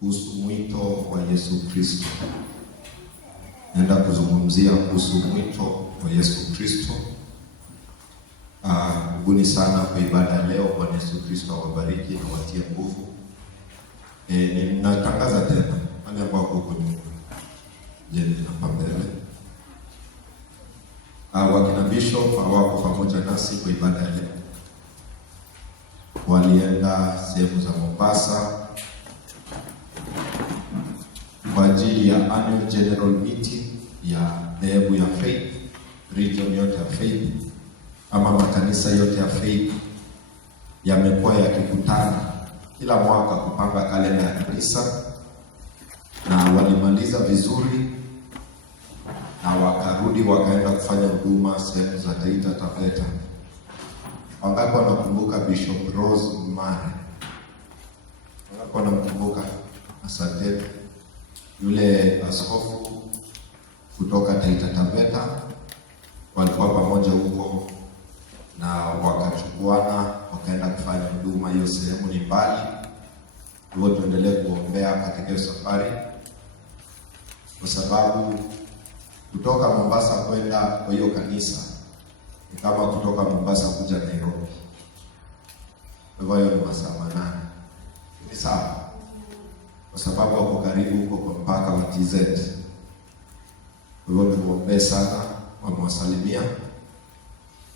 kuhusu mwito wa Yesu Kristo. Naenda kuzungumzia kuhusu mwito wa Yesu Kristo. Karibuni sana kwa ibada ya leo. Bwana Yesu Kristo awabariki na watie nguvu. Ninatangaza tena wale ambao huko nyuma. Jeni hapa mbele. Wakina Bishop wako pamoja nasi kwa ibada ya leo. Walienda sehemu za Mombasa kwa ajili ya annual general meeting ya dhehebu ya Faith, region yote ya Faith, ama makanisa yote ya Faith yamekuwa yakikutana kila mwaka kupanga kalenda ya kanisa, na walimaliza vizuri na wakarudi wakaenda kufanya huduma sehemu za Taita Taveta. Wangapi wanakumbuka Bishop Rose Mare? Wangapi wanamkumbuka? Asante. Yule askofu kutoka Taita Taveta walikuwa pamoja huko na wakachukuana wakaenda kufanya huduma. Hiyo sehemu ni mbali, hivyo tuendelee kuombea katika hiyo safari, kwa sababu kutoka Mombasa kwenda kwa hiyo kanisa ni kama kutoka Mombasa kuja Nairobi. Kwa hiyo ni masaa 8. Ni sawa, kwa sababu wako karibu huko kwa mpaka wa TZ. Kwa hiyo tuombee sana. Wamewasalimia,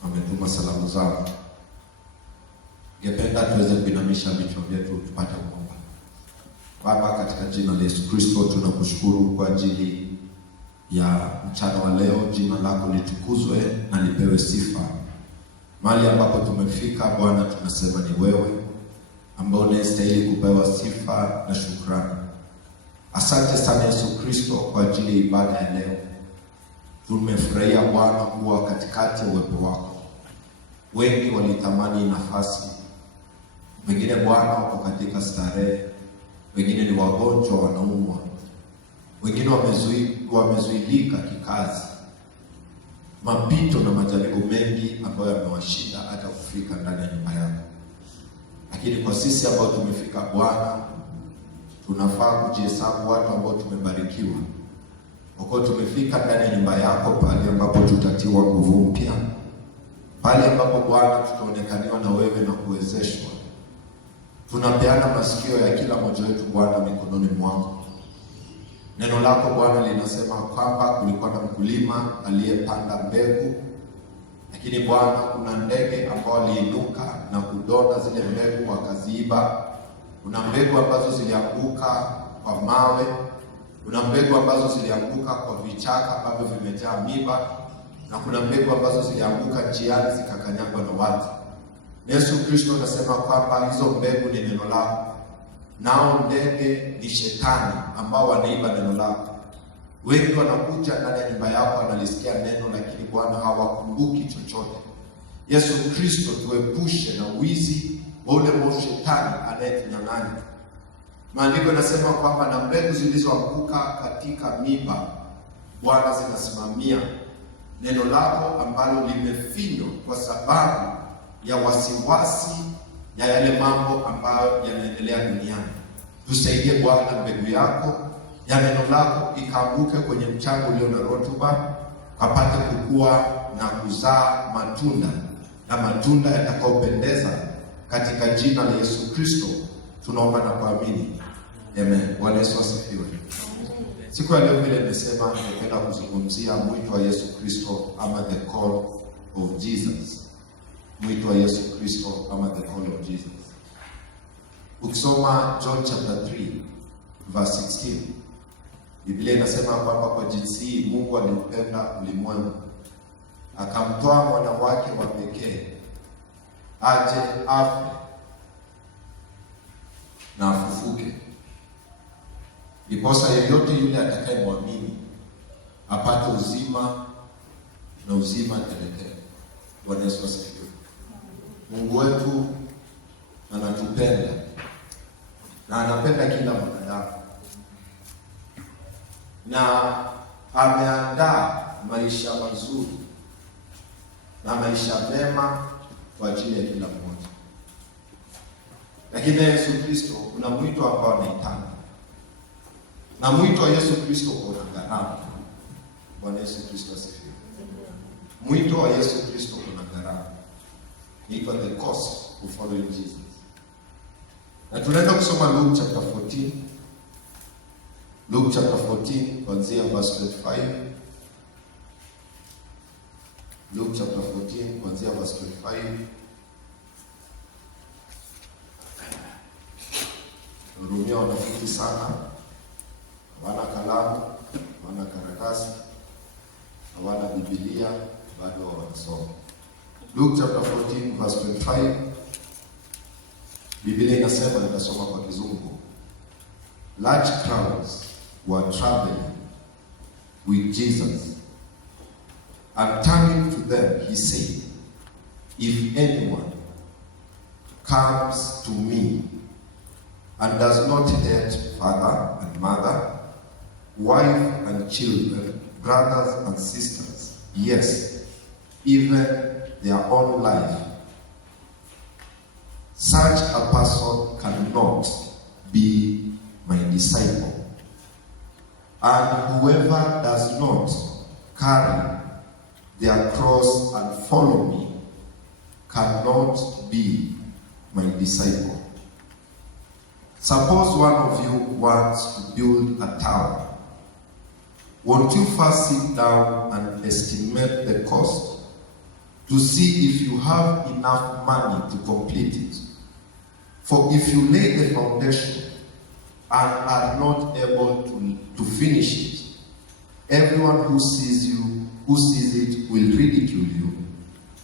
wametuma salamu zao. Ningependa tuweze kuinamisha vichwa vyetu tupate kuomba. Baba, katika jina la Yesu Kristo tunakushukuru kwa ajili ya mchana wa leo. Jina lako litukuzwe na lipewe sifa. Mahali ambapo tumefika Bwana, tunasema ni wewe ambao unastahili kupewa sifa na shukrani. Asante sana Yesu Kristo kwa ajili ya ibada ya leo. Tumefurahia Bwana kuwa katikati ya uwepo wako. Wengi walitamani nafasi, wengine Bwana wako katika starehe, wengine ni wagonjwa wanaumwa, wengine wamezuilika kikazi, mapito na majaribu mengi ambayo yamewashinda hata kufika ndani ya nyumba yako. Lakini kwa sisi ambao tumefika Bwana, tunafaa kujihesabu watu ambao tumebarikiwa, kwa tumefika ndani ya nyumba yako, pale ambapo tutatiwa nguvu mpya, pale ambapo Bwana tutaonekaniwa na wewe na kuwezeshwa. Tunapeana masikio ya kila mmoja wetu Bwana mikononi mwako. Neno lako Bwana linasema kwamba kulikuwa na mkulima aliyepanda mbegu, lakini Bwana kuna ndege ambao waliinuka na kudona zile mbegu wakaziiba. Kuna mbegu ambazo zilianguka kwa mawe, kuna mbegu ambazo zilianguka kwa vichaka ambavyo vimejaa miba, na kuna mbegu ambazo zilianguka njiani zikakanyagwa na watu. Yesu Kristo anasema kwamba hizo mbegu ni neno lako, nao ndege ni shetani ambao wanaiba neno lako. Wengi wanakuja ndani ya nyumba yako, wanalisikia neno, lakini Bwana hawakumbuki chochote. Yesu Kristo, tuepushe na wizi wa ule mwovu shetani anayetunyang'anya. Maandiko yanasema kwamba na mbegu zilizoanguka katika miba Bwana zinasimamia neno lako ambalo limefinywa kwa sababu ya wasiwasi ya yale mambo ambayo yanaendelea duniani. Tusaidie Bwana, mbegu yako ya neno lako ikaanguke kwenye mchanga ulio na rutuba, kapate kukua na kuzaa matunda, na matunda yatakayopendeza, katika jina la Yesu Kristo tunaomba na kuamini. Amen. Bwana Yesu asifiwe. Siku ya leo vile nimesema, nimependa kuzungumzia mwito wa Yesu Kristo ama the call of Jesus. Mwito wa Yesu Kristo ama the call of Jesus. Ukisoma John chapter 3 verse 16, Biblia inasema kwamba kwa jinsi hii Mungu aliupenda ulimwengu akamtoa mwana wake wa pekee aje afe na afufuke, ndiposa yeyote yule atakayemwamini apate uzima na uzima tele. Bwana Yesu asifiwe. Mungu wetu anatupenda na anapenda kila mwanadamu, na ameandaa maisha mazuri na maisha mema kwa ajili ya kila mmoja. Lakini Yesu Kristo kuna mwito ambao anaitana Na mwito wa Yesu Kristo una gharama. Bwana Yesu Kristo asifiwe. Mwito wa Yesu Kristo una gharama. Inaitwa the cost of following Jesus. Na tunaenda kusoma Luke chapter 14. Luke chapter 14 kuanzia verse 25. Luke chapter 14 kuanzia verse 25. Rumia wanafunzi sana, hawana kalamu, hawana karatasi, hawana Biblia, bado wanasoma. Luke chapter 14 verse 25. Biblia inasema, nitasoma kwa Kizungu. Large crowds were traveling with Jesus, and turning to them he said, if anyone comes to me and does not hate father and mother, wife and children, brothers and sisters, yes, even their own life, such a person cannot be my disciple. And whoever does not carry their cross and follow me cannot be my disciple. Suppose one of you wants to build a tower. Won't you first sit down and estimate the cost to see if you have enough money to complete it? For if you lay the foundation and are not able to finish it, everyone who sees it will ridicule you,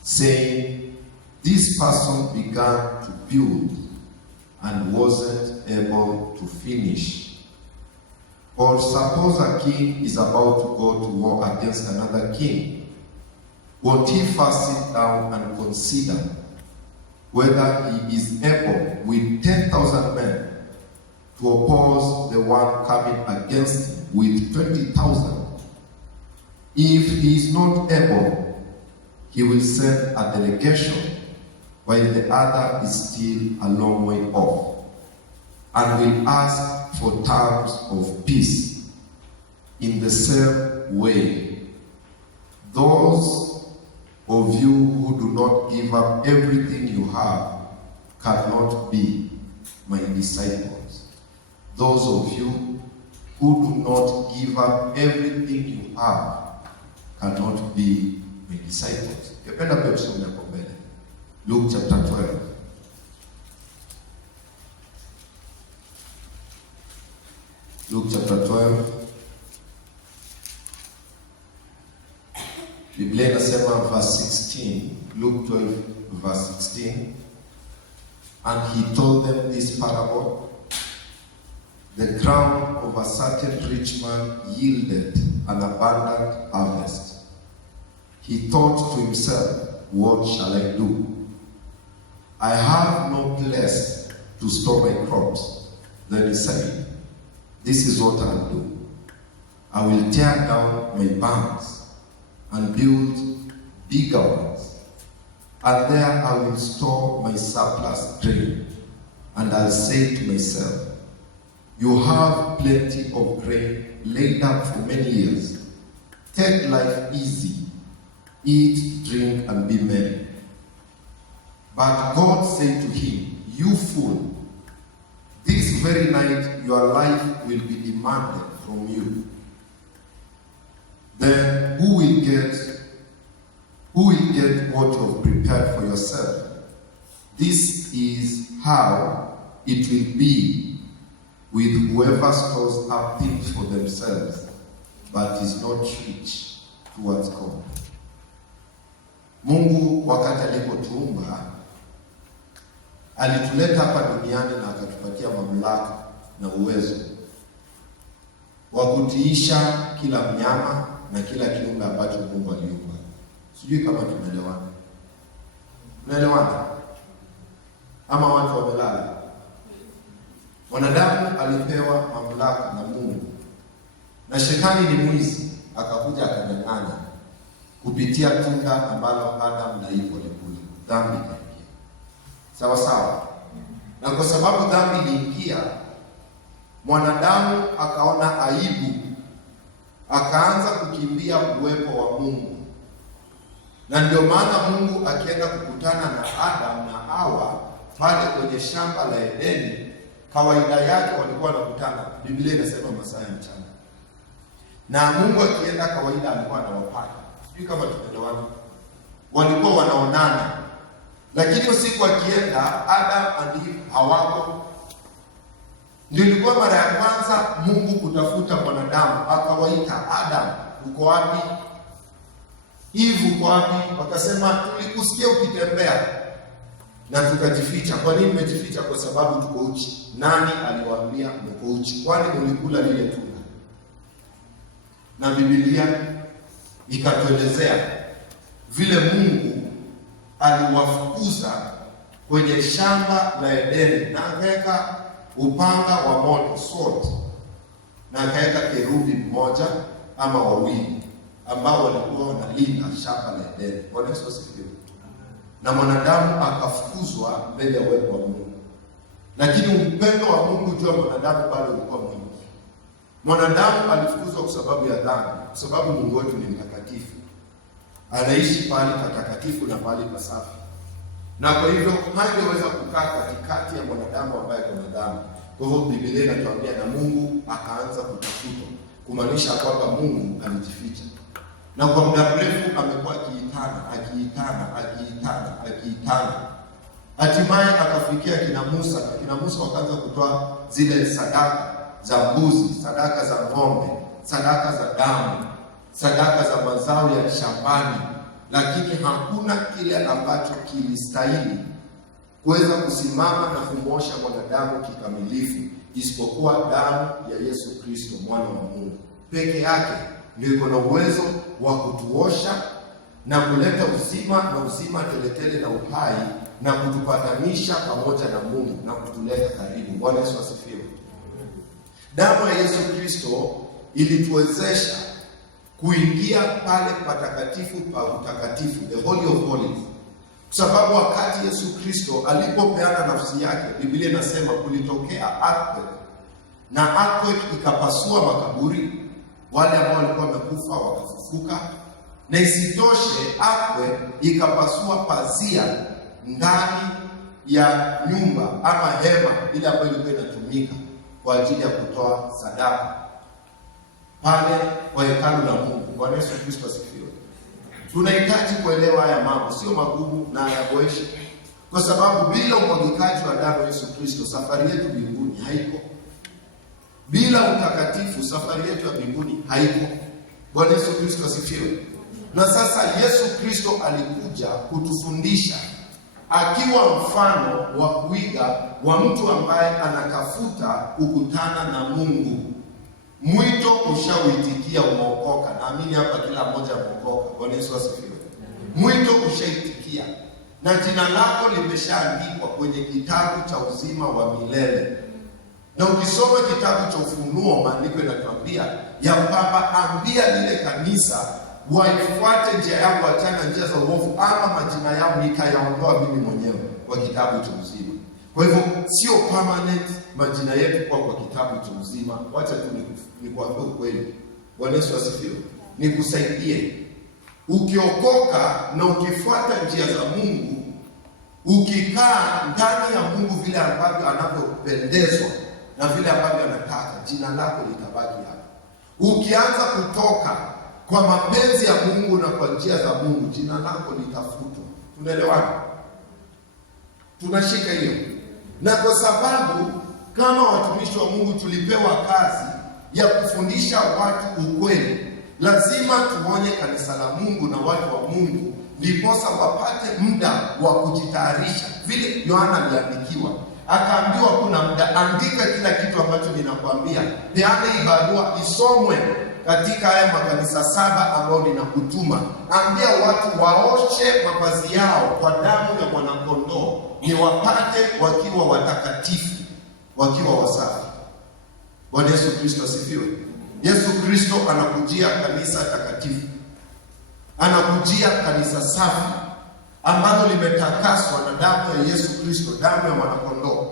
saying, this person began to build and wasn't able to finish. Or suppose a king is about to go to war against another king. Won't he first sit down and consider whether he is able with 10,000 men to oppose the one coming against him with 20,000? If he is not able, he will send a delegation while the other is still a long way off, and will ask for terms of peace. In the same way, those of you who do not give up everything you have cannot be my disciples. Those of you who do not give up everything you have cannot be my disciples. Kependa pia tusome hapo mbele. Luke chapter 12. Luke chapter 12. Biblia inasema verse 16. Luke 12 verse 16. And he told them this parable. The ground of a certain rich man yielded an abundant harvest. He thought to himself, what shall I do? I have no place to store my crops. Then he said, this is what I'll do. I will tear down my barns and build bigger ones. And there I will store my surplus grain. And I'll say to myself, you have plenty of grain laid up for many years. Take life easy. Eat, drink, and be merry. But God said to him, you fool, this very night your life will be demanded from you. Then who will get what you have prepared for yourself? This is how it will be with whoever stores up things for themselves, but is not rich towards God. Mungu wakati alipotuumba alituleta hapa duniani na akatupatia mamlaka na uwezo wa kutiisha kila mnyama na kila kiumbe ambacho Mungu aliumba. Sijui kama tunaelewana. Tunaelewana? Ama watu wamelala? Mwanadamu alipewa mamlaka na Mungu. Na shetani ni mwizi, akakuja akanyang'anya kupitia tunda ambalo Adam na Eva walikula. Dhambi ikaingia. Sawa sawa. Na kwa sababu dhambi iliingia, mwanadamu akaona aibu, akaanza kukimbia uwepo wa Mungu. Na ndio maana Mungu akienda kukutana na Adam na Hawa pale kwenye shamba la Edeni, kawaida yake walikuwa wanakutana, Biblia inasema masaa ya mchana. Na Mungu akienda kawaida alikuwa anawapata. Sijui kama tumeelewana. Walikuwa wanaonana. Lakini usiku akienda, Adam and Eve hawako. Ndio ilikuwa mara ya kwanza Mungu kutafuta mwanadamu, akawaita, Adam, uko wapi? Eve, uko wapi? Wakasema, tulikusikia ukitembea na tukajificha. Kwa nini mmejificha? Kwa sababu tuko uchi. Nani aliwaambia mko uchi? Kwani mlikula lile tunda? Na Biblia ikatuelezea vile Mungu aliwafukuza kwenye shamba la Edeni, na akaweka upanga wa moto, sword, na akaweka kerubi mmoja ama wawili ambao walikuwa wanalinda shamba la Edeni. Bwana Yesu asifiwe. Na mwanadamu akafukuzwa mbele ya uwepo wa Mungu. Lakini upendo wa Mungu juu ya mwanadamu bado ulikuwa mwingi. Mwanadamu alifukuzwa kwa sababu ya dhambi, kwa sababu Mungu wetu ni mtakatifu. Anaishi pale patakatifu na pale pasafi. Na kwa hivyo hangeweza kukaa katikati ya mwanadamu ambaye kuna dhambi. Kwa hivyo Biblia inatuambia na Mungu akaanza kutafuta, kumaanisha kwamba Mungu alijificha. Na kwa muda mrefu amekuwa akiitana. Hatimaye akafikia kina Musa. Kina Musa wakaanza kutoa zile sadaka za mbuzi, sadaka za ng'ombe, sadaka za damu, sadaka za mazao ya shambani, lakini hakuna kile ambacho kilistahili kuweza kusimama na kumwosha mwanadamu kikamilifu isipokuwa damu ya Yesu Kristo, mwana wa Mungu. Peke yake ndio iko na uwezo wa kutuosha na kuleta uzima na uzima teletele na uhai na kutupatanisha pamoja na Mungu na kutuleta karibu. Bwana Yesu asifiwe. Damu ya Yesu Kristo ilituwezesha kuingia pale patakatifu pa utakatifu, the holy of holies. Kwa sababu wakati Yesu Kristo alipopeana nafsi yake, Biblia inasema kulitokea earthquake, na earthquake ikapasua makaburi, wale ambao walikuwa wamekufa wakafufuka. Na isitoshe earthquake ikapasua pazia ndani ya nyumba ama hema ile ambayo ilikuwa inatumika kwa ajili ya kutoa sadaka pale kwa hekalu la Mungu. Bwana Yesu Kristo asifiwe. Tunahitaji kuelewa haya mambo, sio magumu na hayaboeshi, kwa sababu bila umwagikaji wa damu ya Yesu Kristo safari yetu mbinguni haiko. Bila utakatifu safari yetu ya mbinguni haiko. Bwana Yesu Kristo asifiwe. Na sasa Yesu Kristo alikuja kutufundisha akiwa mfano wa kuiga wa mtu ambaye anatafuta kukutana na Mungu. Mwito ushauitikia, umeokoka. Naamini hapa kila mmoja ameokoka. Bwana Yesu asifiwe. Mwito ushaitikia na jina lako limeshaandikwa kwenye kitabu cha uzima wa milele. Na ukisoma kitabu cha Ufunuo, maandiko yanatuambia ya kwamba ambia lile kanisa waifuate njia yangu, achana njia za uovu, ama majina yao nikayaondoa mimi mwenyewe kwa kitabu cha uzima. Kwa hivyo sio permanent majina yetu kwa kitabu cha uzima. Wacha tu nikuambie kweli. Bwana Yesu asifiwe. Nikusaidie. Ukiokoka na ukifuata njia za Mungu, ukikaa ndani ya Mungu vile ambavyo anavyopendezwa na vile ambavyo anataka, jina lako litabaki hapo. Ukianza kutoka kwa mapenzi ya Mungu na kwa njia za Mungu, jina lako litafutwa. Tunaelewana? Tunashika hiyo. Na kwa sababu kama watumishi wa Mungu tulipewa kazi ya kufundisha watu ukweli, lazima tuone kanisa la Mungu na watu wa Mungu ndiposa wapate muda wa kujitayarisha. Vile Yohana aliandikiwa, akaambiwa kuna muda, andika kila kitu ambacho ninakwambia, peana hii barua isomwe katika haya makanisa 7 ambayo ninakutuma. Ambia watu waoshe mavazi yao kwa damu ya mwanakondoo, ni wapate wakiwa watakatifu, wakiwa wasafi. Bwana Yesu Kristo asifiwe. Yesu Kristo anakujia kanisa takatifu, anakujia kanisa safi ambalo limetakaswa na damu ya Yesu Kristo, damu ya mwanakondoo.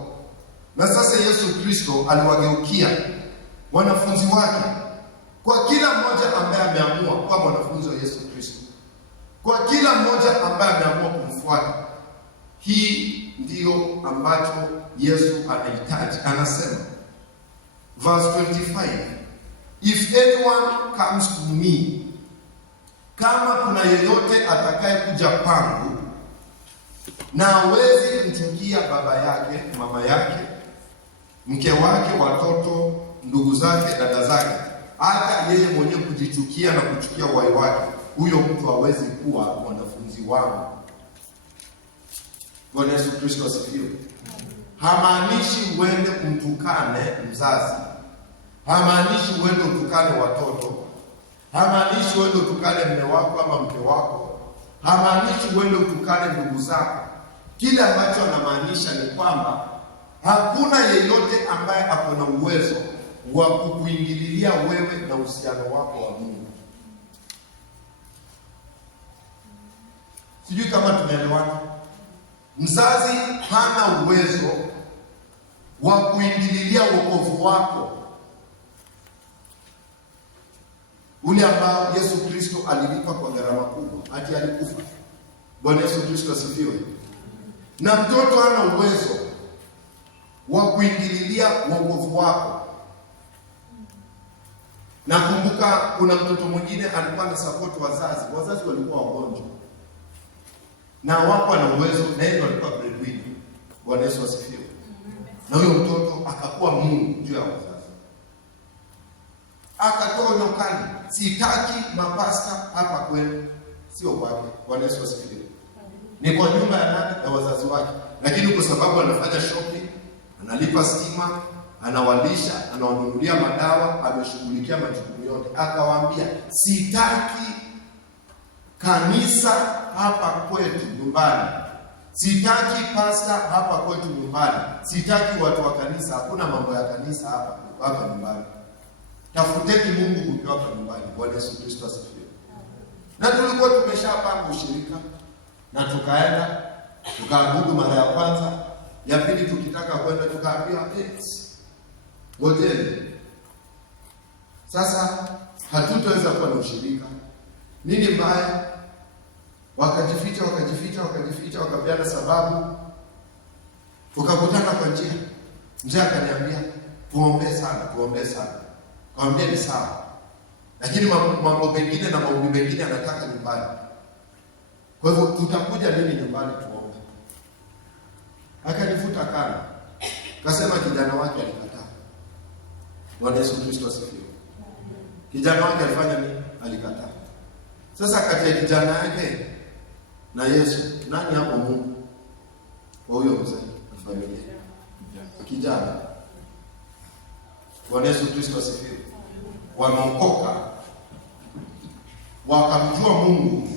Na sasa Yesu Kristo aliwageukia wanafunzi wake, kwa kila mmoja ambaye ameamua kuwa mwanafunzi wa Yesu Kristo, kwa kila mmoja ambaye ameamua kumfuata. Hii ndiyo ambacho Yesu anahitaji. Anasema verse 25, if anyone comes to me, kama kuna yeyote atakaye kuja kwangu na hawezi kumchukia baba yake, mama yake, mke wake, watoto, ndugu zake, dada zake, hata yeye mwenyewe kujichukia na kuchukia uhai wake, huyo mtu hawezi kuwa mwanafunzi wangu. Bwana Yesu Kristo asifiwe. Hamaanishi uende umtukane mzazi, hamaanishi uende utukane watoto, hamaanishi uende utukane mume wako ama mke wako, hamaanishi uende utukane ndugu zako. Kile ambacho anamaanisha ni kwamba hakuna yeyote ambaye ako na uwezo wa kukuingililia wewe na uhusiano wako wa Mungu. Sijui kama tumeelewana. Mzazi hana uwezo wa kuingililia wokovu wako ule ambao Yesu Kristo alilipa kwa gharama kubwa, hadi alikufa. Bwana Yesu Kristo asifiwe. Na mtoto hana uwezo wa kuingililia wokovu wako. Nakumbuka kuna mtoto mwingine alikuwa na support wazazi walikuwa wagonjwa na wako na uwezo, na yeye alikuwa breadwinner. Bwana Yesu asifiwe. Na huyo mtoto akakuwa Mungu juu ya wazazi, akatoa onyo kali, sitaki mapasta hapa kwenu, sio kwake. Bwana Yesu asifiwe. Ni kwa nyumba ya nani? Ya wazazi wake. Lakini kwa sababu anafanya shopping, analipa stima, anawalisha, anawanunulia madawa, ameshughulikia majukumu yote, akawaambia sitaki kanisa hapa kwetu nyumbani, sitaki pasta hapa kwetu nyumbani, sitaki watu wa kanisa, hakuna mambo ya kanisa hapa nyumbani. Tafuteni Mungu mkiwa hapa nyumbani. Bwana Yesu Kristo asifiwe. Na tulikuwa tumeshapanga ushirika na tukaenda tukaabudu mara ya kwanza, ya pili tukitaka kwenda tukaambiwa ngojeni. Sasa hatutaweza kuwa na ushirika. Nini mbaya? Wakajificha, wakapeana sababu. Tukakutana kwa njia. Mzee akaniambia tuombe sana. Kaambia ni sawa. Lakini mambo mengine na maombi mengine anataka nyumbani. Kwa hivyo tutakuja lini nyumbani tuombe? Akanifuta kana. Kasema kijana wake alikataa. Bwana Yesu Kristo asifiwe. Kijana wake alifanya nini? Alikataa. Sasa kati ya kijana yake na Yesu, nani hapo Mungu? Kwa huyo mzee na familia. Kijana. Bwana Yesu Kristo asifiwe. Wameokoka, wakamjua Mungu,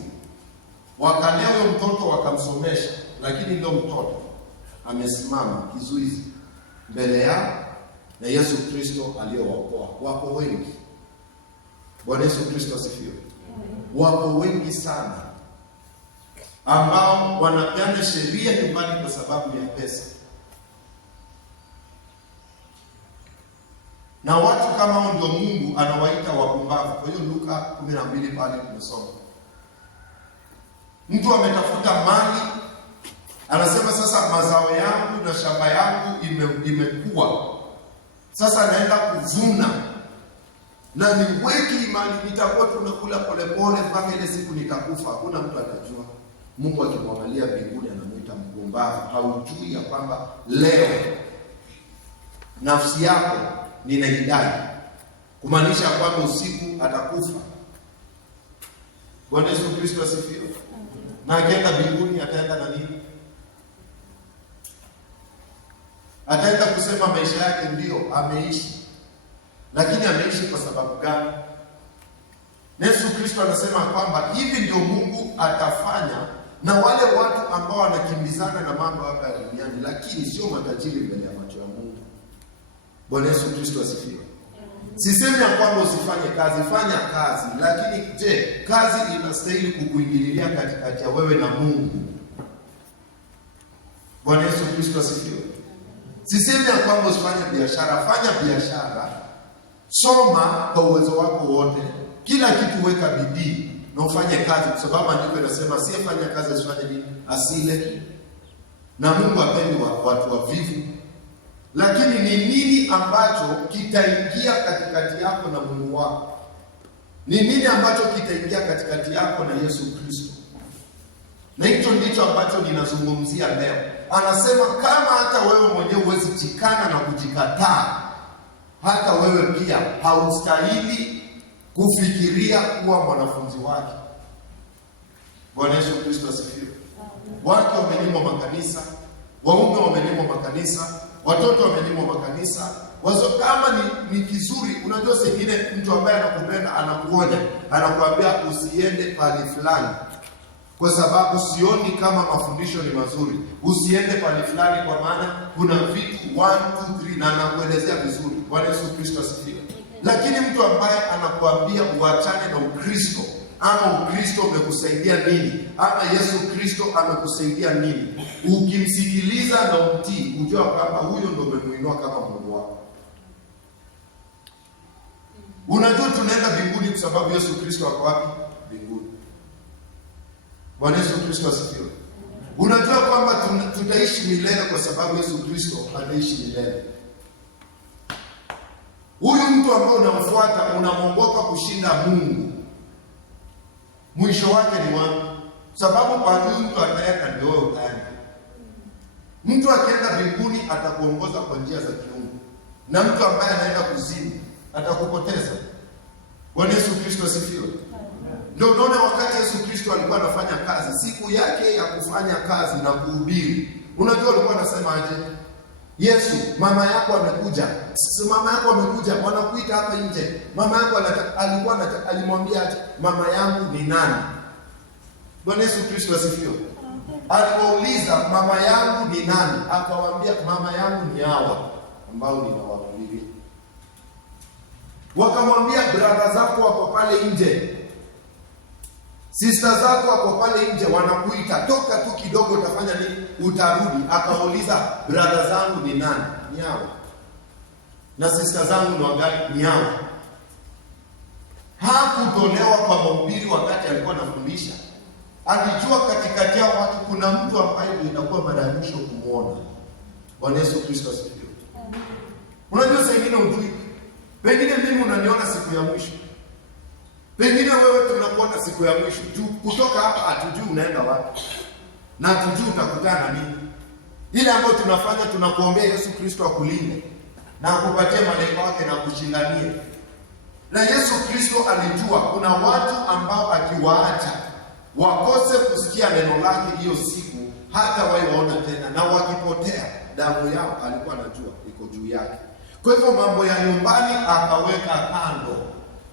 wakalea huyo mtoto, wakamsomesha, lakini ndio mtoto amesimama kizuizi mbele yao na Yesu Kristo aliyowaokoa. Wako wengi. Bwana Yesu Kristo asifiwe. Wako wengi sana ambao wanapeana sheria nyumbani kwa sababu ya pesa. Na watu kama hao ndio Mungu anawaita wapumbavu. Kwa hiyo Luka 12 pale tumesoma. Mtu ametafuta mali, anasema sasa mazao yangu na shamba yangu imekuwa. Sasa naenda kuvuna. Na niweki imani nitakuwa tunakula polepole mpaka ile siku nitakufa. Hakuna mtu atajua. Mungu akimwangalia mbinguni anamuita mpumbavu. Haujui ya kwamba leo nafsi yako ninaidai, kumaanisha kwamba usiku atakufa. Bwana Yesu Kristo asifiwe. Na akienda mbinguni ataenda na nini? Ataenda kusema maisha yake ndio ameishi. Lakini ameishi kwa sababu gani? Yesu Kristo anasema kwamba hivi ndio Mungu atafanya na wale watu ambao wanakimbizana na mambo hapa ya duniani, lakini sio matajiri mbele ya macho ya Mungu. Bwana Yesu Kristo asifiwe. Sisemi ya kwamba usifanye kazi, fanya kazi, lakini je, kazi inastahili kukuingililia katikati ya wewe na Mungu? Bwana Yesu Kristo asifiwe. Sisemi ya kwamba usifanye biashara, fanya biashara, soma kwa uwezo wako wote, kila kitu weka bidii na ufanye kazi, kwa sababu andiko inasema asiyefanya kazi asifanye nini? Asile. Na Mungu hapendi watu wavivu. Lakini ni nini ambacho kitaingia katikati yako na Mungu wako? Ni nini ambacho kitaingia katikati yako na Yesu Kristo? Na hicho ndicho ambacho ninazungumzia leo. Anasema kama hata wewe mwenyewe huwezi jikana na kujikataa, hata wewe pia haustahili kufikiria kuwa mwanafunzi wake. Bwana Yesu Kristo asifiwe. Wake wamenyimwa makanisa, waume wamenyimwa makanisa, watoto wamenyimwa makanisa. Wazo kama ni kizuri, unajua sengine mtu ambaye anakupenda anakuonya, anakuambia usiende pale fulani kwa sababu sioni kama mafundisho ni mazuri. Usiende pale fulani kwa maana kuna vitu 1 2 3 na anakuelezea vizuri. Bwana Yesu Kristo asifiwe. Lakini mtu ambaye anakuambia uachane na Ukristo, ama Ukristo umekusaidia nini, ama Yesu Kristo amekusaidia nini, ukimsikiliza na umtii, ujua kwamba huyo ndio umemuinua kama Mungu wako. Unajua tunaenda mbinguni kwa sababu Yesu Kristo ako wapi? Mbinguni. Bwana Yesu Kristo asifiwe. Unajua kwamba tutaishi milele kwa sababu Yesu Kristo anaishi milele. Huyu mtu ambaye unamfuata unamwogopa kushinda Mungu, mwisho wake ni wapi? Sababu kwa huyu mtu ataenda ndio wewe utaenda. Mtu akienda mbinguni atakuongoza kwa njia za kiungu, na mtu ambaye anaenda kuzimu atakupoteza. Bwana Yesu Kristo asifiwe. Ndio unaona wakati Yesu Kristo alikuwa anafanya kazi, siku yake ya kufanya kazi na kuhubiri, unajua alikuwa anasema aje? Yesu, mama yako amekuja. Mama yako amekuja, wanakuita hapa nje. Mama yako alimwambia aje? Mama yangu ni nani? Bwana Yesu Kristo asifiwe. Alipouliza mama yangu ni nani, akawaambia mama yangu ni hawa ambao ninawahubiria. Wakamwambia brother zako wako pale nje, sister zako wako pale nje wanakuita, toka tu kidogo utafanya nini? Utarudi. Akauliza brother zangu ni nani? Ni hawa. Na sister zangu ni wangapi? Ni hawa. Hakutolewa kwa mahubiri wakati alikuwa anafundisha. Alijua katikati yao watu kuna mtu ambaye itakuwa mara ya mwisho kumuona. Bwana Yesu Kristo asifiwe. Unajua saa ingine ujui, pengine mimi unaniona siku ya mwisho, pengine wewe tunakuona siku ya mwisho. Kutoka hapa hatujui unaenda wapi, na hatujui utakutana nini. Ile ambayo tunafanya, tunakuombea Yesu Kristo akulinde na akupatie malaika wake na kushindanie. Na Yesu Kristo alijua kuna watu ambao akiwaacha wakose kusikia neno lake hiyo siku, hata waona tena, na wakipotea damu yao alikuwa anajua iko juu yake. Kwa hivyo mambo ya nyumbani akaweka kando,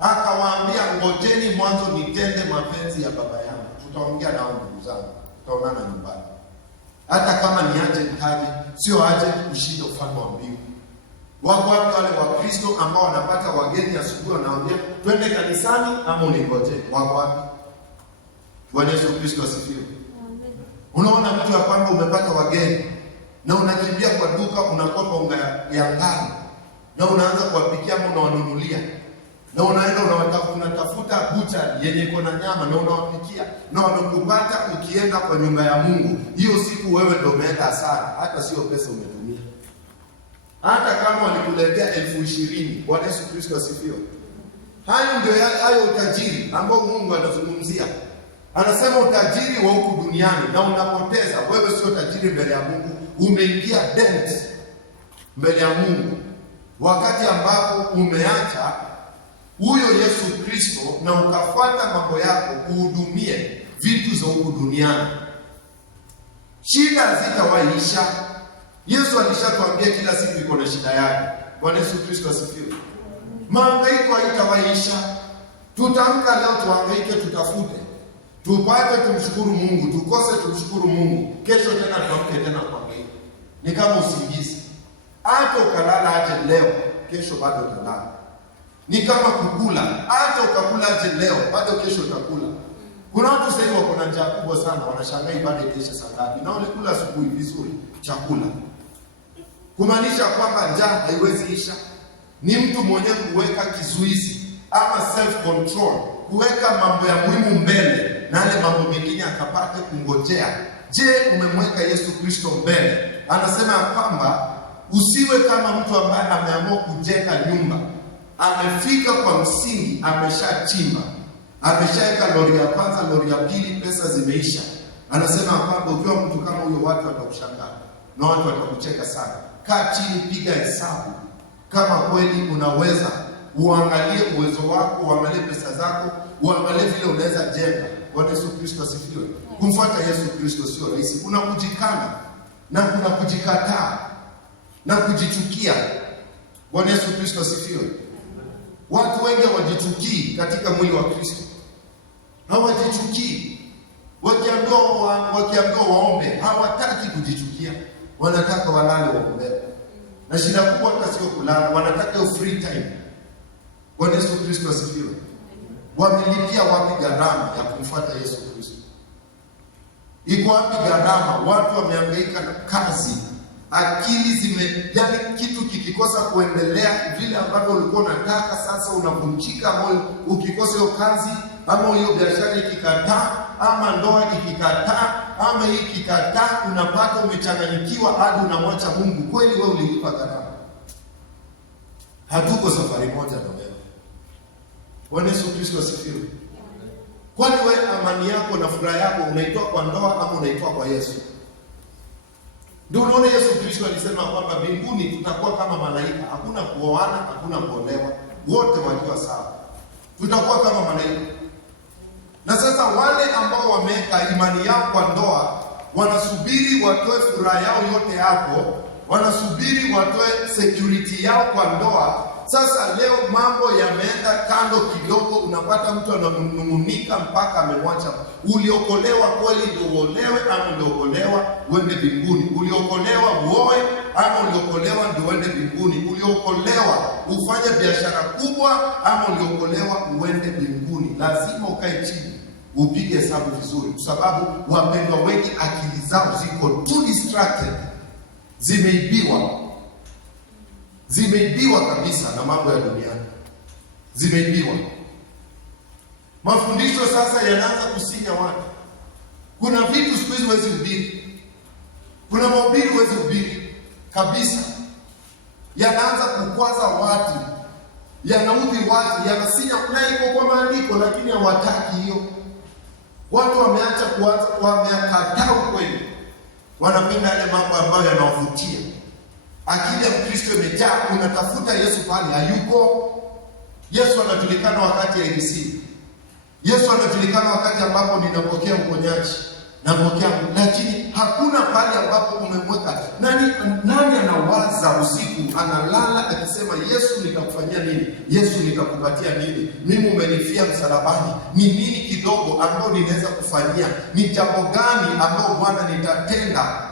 akawaambia ngojeni mwanzo nitende mapenzi ya baba yangu. Tutaongea nao ndugu zangu, tutaonana nyumbani. Hata kama ni aje mtaji, sio aje kushinda ufalme wa mbingu. Wako wapi wale wa Kristo ambao wanapata wageni asubuhi wanaambia twende kanisani ama uningoje? Wako wapi? Bwana Yesu Kristo asifiwe. Unaona mtu ya kwamba umepata wageni na unakimbia kwa duka unakopa unga ya ngano na unaanza kuwapikia ama unawanunulia, na unaenda unatafuta bucha yenye iko na nyama na unawapikia, na wanakupata ukienda kwa nyumba ya Mungu. Hiyo siku wewe ndio umeenda hasara, hata sio pesa umetumia. Hata kama walikuletea 20,000. Bwana Yesu Kristo asifiwe. Hayo ndio hayo utajiri ambao Mungu anazungumzia. Anasema utajiri wa huku duniani na unapoteza. Wewe sio tajiri mbele ya Mungu, umeingia dent mbele ya Mungu wakati ambapo umeacha huyo Yesu Kristo na ukafuata mambo yako kuhudumie vitu za huku duniani. Shida zitawaisha. Yesu alishatuambia kila siku iko na shida yake. Bwana Yesu Kristo asifiwe. Mahangaiko haitawaisha. Tutamka leo tuhangaike, tutafute, tupate, tumshukuru Mungu, tukose, tumshukuru Mungu. Kesho tena tuamke tena kuhangaika. Ni kama usingizi. Hata ukalala aje leo, kesho bado utalala. Ni kama kukula. Hata ukakula aje leo, bado kesho utakula. Kuna watu sasa hivi wako na njaa kubwa sana, wanashangaa ibada kesho saa ngapi, na walikula asubuhi vizuri chakula. kumaanisha kwamba njaa haiwezi isha. Ni mtu mwenye kuweka kizuizi ama self control, kuweka mambo ya muhimu mbele na yale mambo mengine akapate kungojea. Je, umemweka Yesu Kristo mbele? Anasema kwamba usiwe kama mtu ambaye ameamua kujenga nyumba, amefika kwa msingi, ameshachimba, ameshaweka lori ya kwanza, lori ya pili, pesa zimeisha. Anasema kwamba ukiwa mtu kama huyo, watu watakushangaa na watu watakucheka sana. Kaa chini, piga hesabu kama kweli unaweza, uangalie uwezo wako, uangalie pesa zako, uangalie vile unaweza jenga. Bwana Yesu Kristo asifiwe. Kumfuata Yesu Kristo sio rahisi. Kuna kujikana na kuna kujikataa na kujichukia. Bwana Yesu Kristo asifiwe. Watu wengi hawajichukii katika mwili wa Kristo. Hawajichukii. Wakiambiwa waombe, hawataki kujichukia. Wanataka walale waombe. Na shida kubwa hata sio kulala, wanataka free time. Bwana Yesu Kristo asifiwe. Wamelipia wapi gharama ya kumfuata Yesu Kristo? Iko wapi gharama? Watu wamehangaika na kazi, akili yaani kitu kikikosa kuendelea vile ambavyo ulikuwa unataka, sasa unavunjika moyo. Ukikosa hiyo kazi ama hiyo biashara ikikataa, ama ndoa ikikataa, ama hii ikikataa, unapata umechanganyikiwa hadi unamwacha Mungu. Kweli wewe ulilipa gharama. Hatuko safari moja na wewe. Bwana Yesu Kristo asifiwe. Kwani wewe amani yako na furaha yako unaitoa kwa ndoa ama unaitoa kwa Yesu? Ndio unaona Yesu Kristo alisema kwamba mbinguni tutakuwa kama malaika, hakuna kuoana, hakuna kuolewa, wote wakiwa sawa. Tutakuwa kama malaika. Na sasa wale ambao wameweka imani yao kwa ndoa, wanasubiri watoe furaha yao yote hapo, wanasubiri watoe security yao kwa ndoa. Sasa leo mambo yameenda kando kidogo, unapata mtu ananung'unika mpaka amemwacha. Uliokolewa kweli ndio uolewe ama uliokolewa uende mbinguni? Uliokolewa uoe ama uliokolewa ndio uende mbinguni? Uliokolewa ufanye biashara kubwa ama uliokolewa uende mbinguni? Lazima ukae chini upige hesabu vizuri, kwa sababu wapendwa wengi akili zao ziko too distracted, zimeibiwa kabisa na mambo ya duniani, zimeibiwa. Mafundisho sasa yanaanza kusinya watu. Kuna vitu siku hizi huwezi hubiri, kuna mahubiri huwezi hubiri kabisa, yanaanza kukwaza watu, yanaudhi watu, yanasinya, na iko kwa maandiko, lakini hawataki hiyo. Watu wameacha wamekataa ukweli, wanapenda yale mambo ambayo yanawavutia. Akili ya Mkristo imejaa, unatafuta Yesu pale hayuko. Yesu anajulikana wakati ya IBC. Yesu anajulikana wakati ambapo ninapokea uponyaji, napokea, lakini hakuna pale ambapo umemweka. Nani anawaza usiku, analala akisema Yesu nitakufanyia nini? Yesu nitakupatia nini? Mimi umenifia msalabani, ni nini kidogo ambao ninaweza kufanyia? Ni jambo gani ambao Bwana nitatenda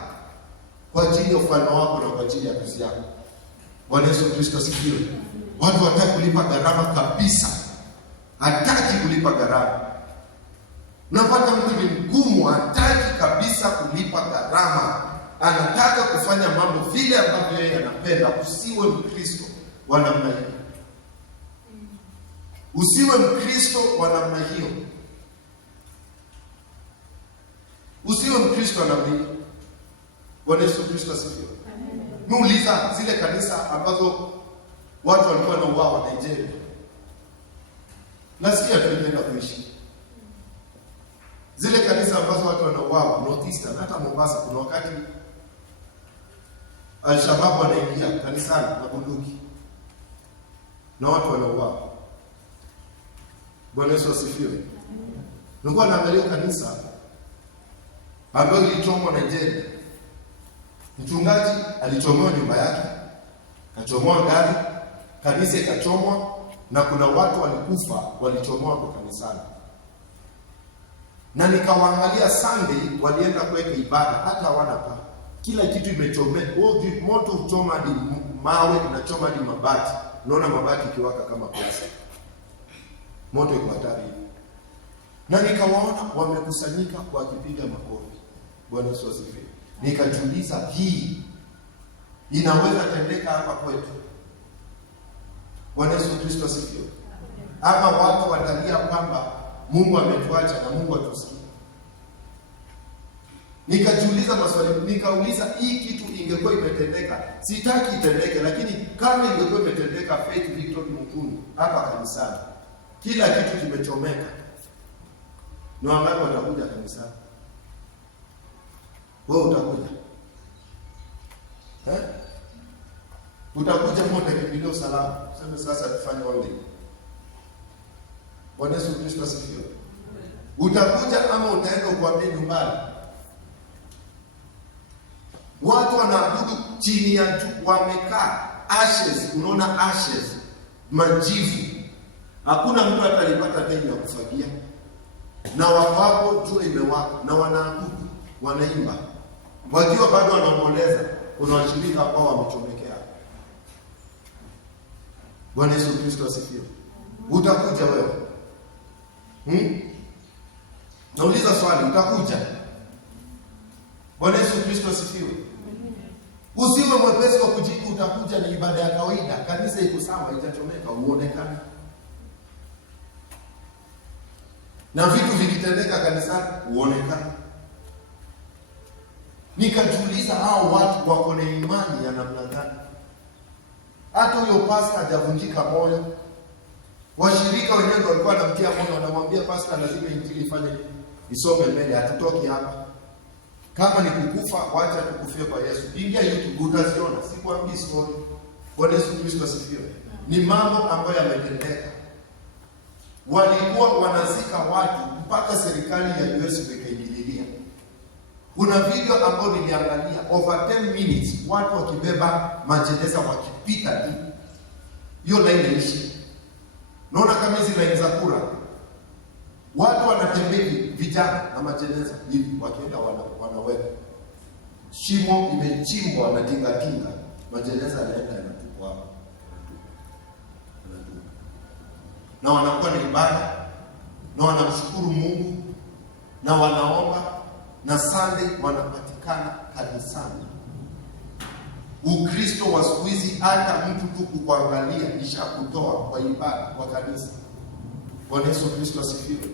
kwa ajili ya ufalme wako na kwa ajili ya kazi yako? Bwana Yesu Kristo asifiwe. Watu hawataki kulipa gharama kabisa. Hataki kulipa gharama. Unapata mtu ni mgumu, hataki kabisa kulipa gharama. Anataka kufanya mambo vile ambavyo yeye anapenda. Usiwe Mkristo wa namna hiyo. Usiwe Mkristo wa namna hiyo. Usiwe Mkristo wa namna hiyo. Bwana Yesu Kristo asifiwe. Muuliza zile kanisa ambazo watu walikuwa na uwao Nigeria. Nasikia tunaenda kuishi. Zile kanisa ambazo watu wanauawa North Eastern, hata Mombasa kuna wakati Al-Shabaab wanaingia kanisani na bunduki na watu wanauawa. Bwana Yesu asifiwe. Nilikuwa naangalia kanisa ambayo ilichomwa Nigeria. Mchungaji alichomoa nyumba yake, akachomoa gari, kanisa ikachomwa, na kuna watu walikufa walichomoa kwa kanisani. Na nikawaangalia Sunday walienda kuweka ibada, hata hawana paa. Kila kitu imechomeka, moto uchoma hadi mawe, unachoma hadi mabati. Unaona mabati ikiwaka kama pesa. Moto iko hatari. Na nikawaona wamekusanyika wakipiga makofi. Bwana Yesu asifiwe. Nikajiuliza, hii inaweza tendeka hapa kwetu. Bwana Yesu Kristo asifiwe. Ama watu watalia kwamba Mungu ametuacha na Mungu atusikie. Nikajiuliza maswali, nikauliza hii kitu ingekuwa imetendeka, sitaki itendeke, lakini kama ingekuwa imetendeka Faith Victory Mutuni hapa kanisani, kila kitu kimechomeka, ni wangapi watakuja kanisani? Wewe utakuja? Utakuja moja kimbilio salama. Sema sasa tufanye one day. Bwana Yesu Kristo asifiwe. Utakuja ama utaenda kuambia nyumbani? Watu wanaabudu chini ya juu, wamekaa ashes, unaona ashes, majivu. Hakuna mtu atalipata tena ya kufagia. Na wako jua imewaka na wanaabudu, wanaimba. Wakiwa bado wanaomboleza, kuna washirika ambao wamechomekea. Bwana Yesu Kristo asifiwe. Utakuja wewe? Nauliza swali, utakuja? Bwana Yesu Kristo asifiwe. Usiwe mwepesi wa kujibu utakuja, ni ibada ya kawaida. Kanisa iko sawa, haijachomeka, uonekane. Na vitu vikitendeka kanisani uonekane. Nikajiuliza hao watu wako na imani ya namna gani? Hata huyo pastor hajavunjika moyo. Washirika wenyewe walikuwa wanamtia moyo, wanamwambia pastor lazima injili ifanye isome mbele, hatutoki hapa. Kama ni kukufa, wacha tukufie kwa Yesu. Ingia YouTube utaziona, sikuambii story. Bwana Yesu Kristo asifiwe. Ni mambo ambayo yametendeka. Walikuwa wanazika watu mpaka serikali ya US ikaingililia. Kuna video ambayo niliangalia over 10 minutes, watu wakibeba majeneza wakipita tu. Hiyo line ishi. Naona kama hizi line za kura. Watu wanatembea vijana na majeneza hivi wakienda wanaweka. Shimo imechimbwa na tinga, majeneza yanaenda yanatupwa hapo. Na wanakuwa na ibada, na wanamshukuru Mungu, na wanaomba, na Sunday wanapatikana kanisani. Ukristo wa siku hizi hata mtu tu kukuangalia ishakutoa kwa ibada kwa kanisa. Bwana Yesu Kristo asifiwe.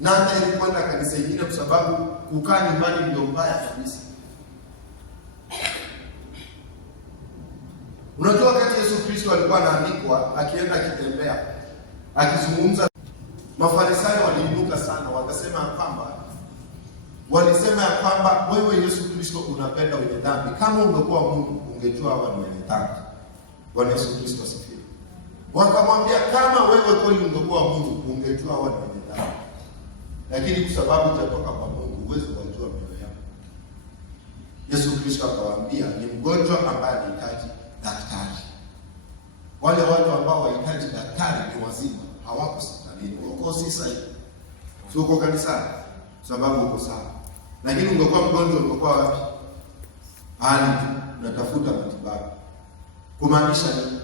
Na hata ilikwenda kanisa ingine kwa sababu kukaa nyumbani ndio mbaya kabisa. Unajua wakati Yesu Kristo alikuwa anaandikwa, akienda akitembea, akizungumza, Mafarisayo waliinuka sana, walisema ya kwamba wewe Yesu Kristo unapenda wenye dhambi. Kama ungekuwa Mungu ungejua hawa ni wenye dhambi. Bwana Yesu Kristo asifiwe. Wakamwambia kama wewe kweli ungekuwa Mungu ungejua hawa ni wenye dhambi. Lakini kwa sababu utatoka kwa Mungu huwezi kujua mioyo yao. Yesu Kristo akawaambia ni mgonjwa ambaye anahitaji daktari. Wale watu ambao wanahitaji daktari ni wazima, hawako hospitalini. Uko sisa hivi. Sio uko kanisani sababu uko sawa. Lakini ungekuwa mgonjwa ungekuwa wapi? Hali unatafuta matibabu. Kumaanisha nini?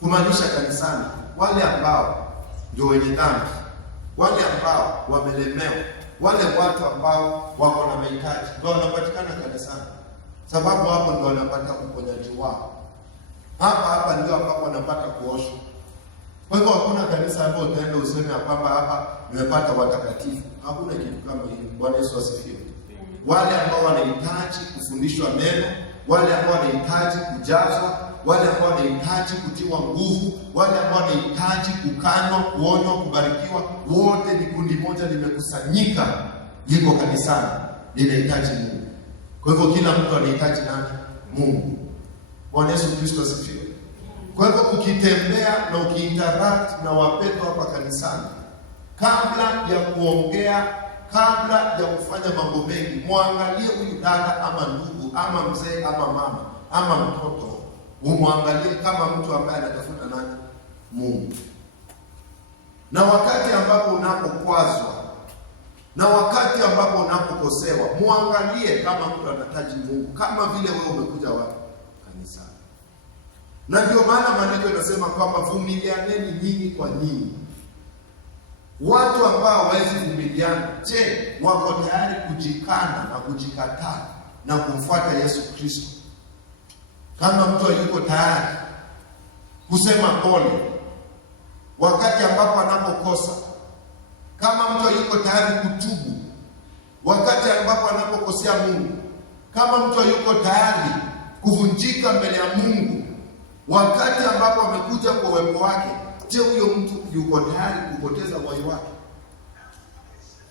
Kumaanisha kanisani wale ambao ndio wenye dhambi, wale ambao wamelemewa, wale watu ambao wako na mahitaji ndio wanapatikana kanisani. Sababu hapo ndio wanapata uponyaji wao. Hapa ndio ambapo wanapata kuoshwa. Kwa hivyo hakuna kanisa ambalo utaenda useme kwamba hapa nimepata watakatifu. Hakuna kitu kama hiyo. Bwana Yesu asifiwe. Wale ambao wanahitaji kufundishwa neno, wale ambao wanahitaji kujazwa, wale ambao wanahitaji kutiwa nguvu, wale ambao wanahitaji kukanywa, kuonywa, kubarikiwa, wote ni kundi moja limekusanyika liko kanisani, linahitaji Mungu. Kwa hivyo kila mtu anahitaji nani? Mungu. Bwana Yesu Kristo asifiwe. Kwa hivyo ukitembea na ukiinteract na wapendwa hapa kanisani, kabla ya kuongea, kabla ya kufanya mambo mengi, muangalie huyu dada ama ndugu ama mzee ama mama ama mtoto, umwangalie kama mtu ambaye anatafuta nani? Mungu. Na wakati ambapo unapokwazwa, na wakati ambapo unapokosewa, muangalie kama mtu anahitaji Mungu, kama vile wewe umekuja wapi? Kanisani. Na ndio maana maandiko yanasema kwamba vumilianeni nyinyi kwa nyinyi. Watu ambao hawawezi vumiliana, je, wako tayari kujikana na kujikataa na kumfuata Yesu Kristo? kama mtu hayuko tayari kusema pole wakati ambapo anapokosa, kama mtu hayuko tayari kutubu wakati ambapo anapokosea Mungu, kama mtu hayuko tayari kuvunjika mbele ya Mungu wakati ambapo amekuja kwa uwepo wake, je, huyo mtu yuko tayari kupoteza uhai wake?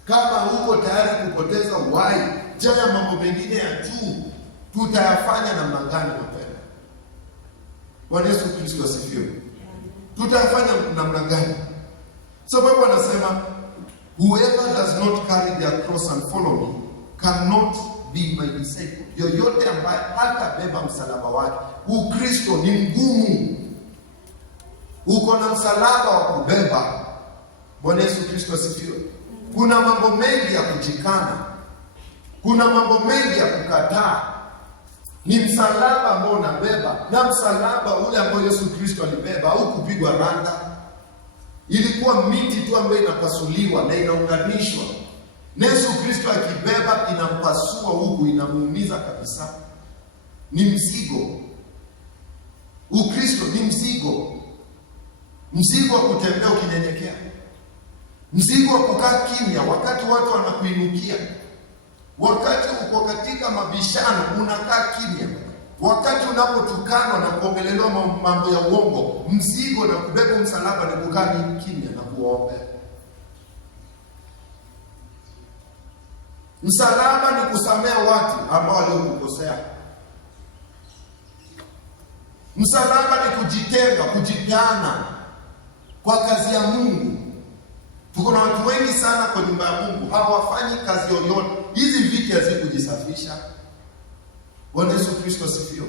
Kama huko tayari kupoteza uhai, je, ya mambo mengine ya juu tutayafanya namna gani mapema? Bwana Yesu Kristo asifiwe. Tutayafanya namna gani? Sababu anasema whoever does not carry their cross and follow me cannot be my disciple. Yoyote ambaye hatabeba msalaba wake. Ukristo ni ngumu. Uko na msalaba wa kubeba. Bwana Yesu Kristo asifiwe. Kuna mambo mengi ya kujikana, kuna mambo mengi ya kukataa. Ni msalaba ambao unabeba, na msalaba ule ambao Yesu Kristo alibeba au kupigwa randa, ilikuwa miti tu ambayo inapasuliwa na inaunganishwa. Na Yesu Kristo akibeba inampasua huku, inamuumiza kabisa. Ni mzigo. Ukristo ni mzigo. Mzigo wa kutembea ukinyenyekea, mzigo wa kukaa kimya wakati watu wanakuinukia, wakati uko katika mabishano unakaa kimya, wakati unapotukanwa na kuongelelewa mambo ya uongo. Mzigo na kubeba msalaba ni kukaa kimya na kuomba. Msalaba ni kusamea watu ambao waliokukosea. Msalaba ni kujitenga, kujipeana kwa kazi ya Mungu. Tuko na watu wengi sana kwa nyumba ya Mungu hawafanyi kazi yoyote. Hizi viti hazikujisafisha. Bwana Yesu Kristo asifiwe.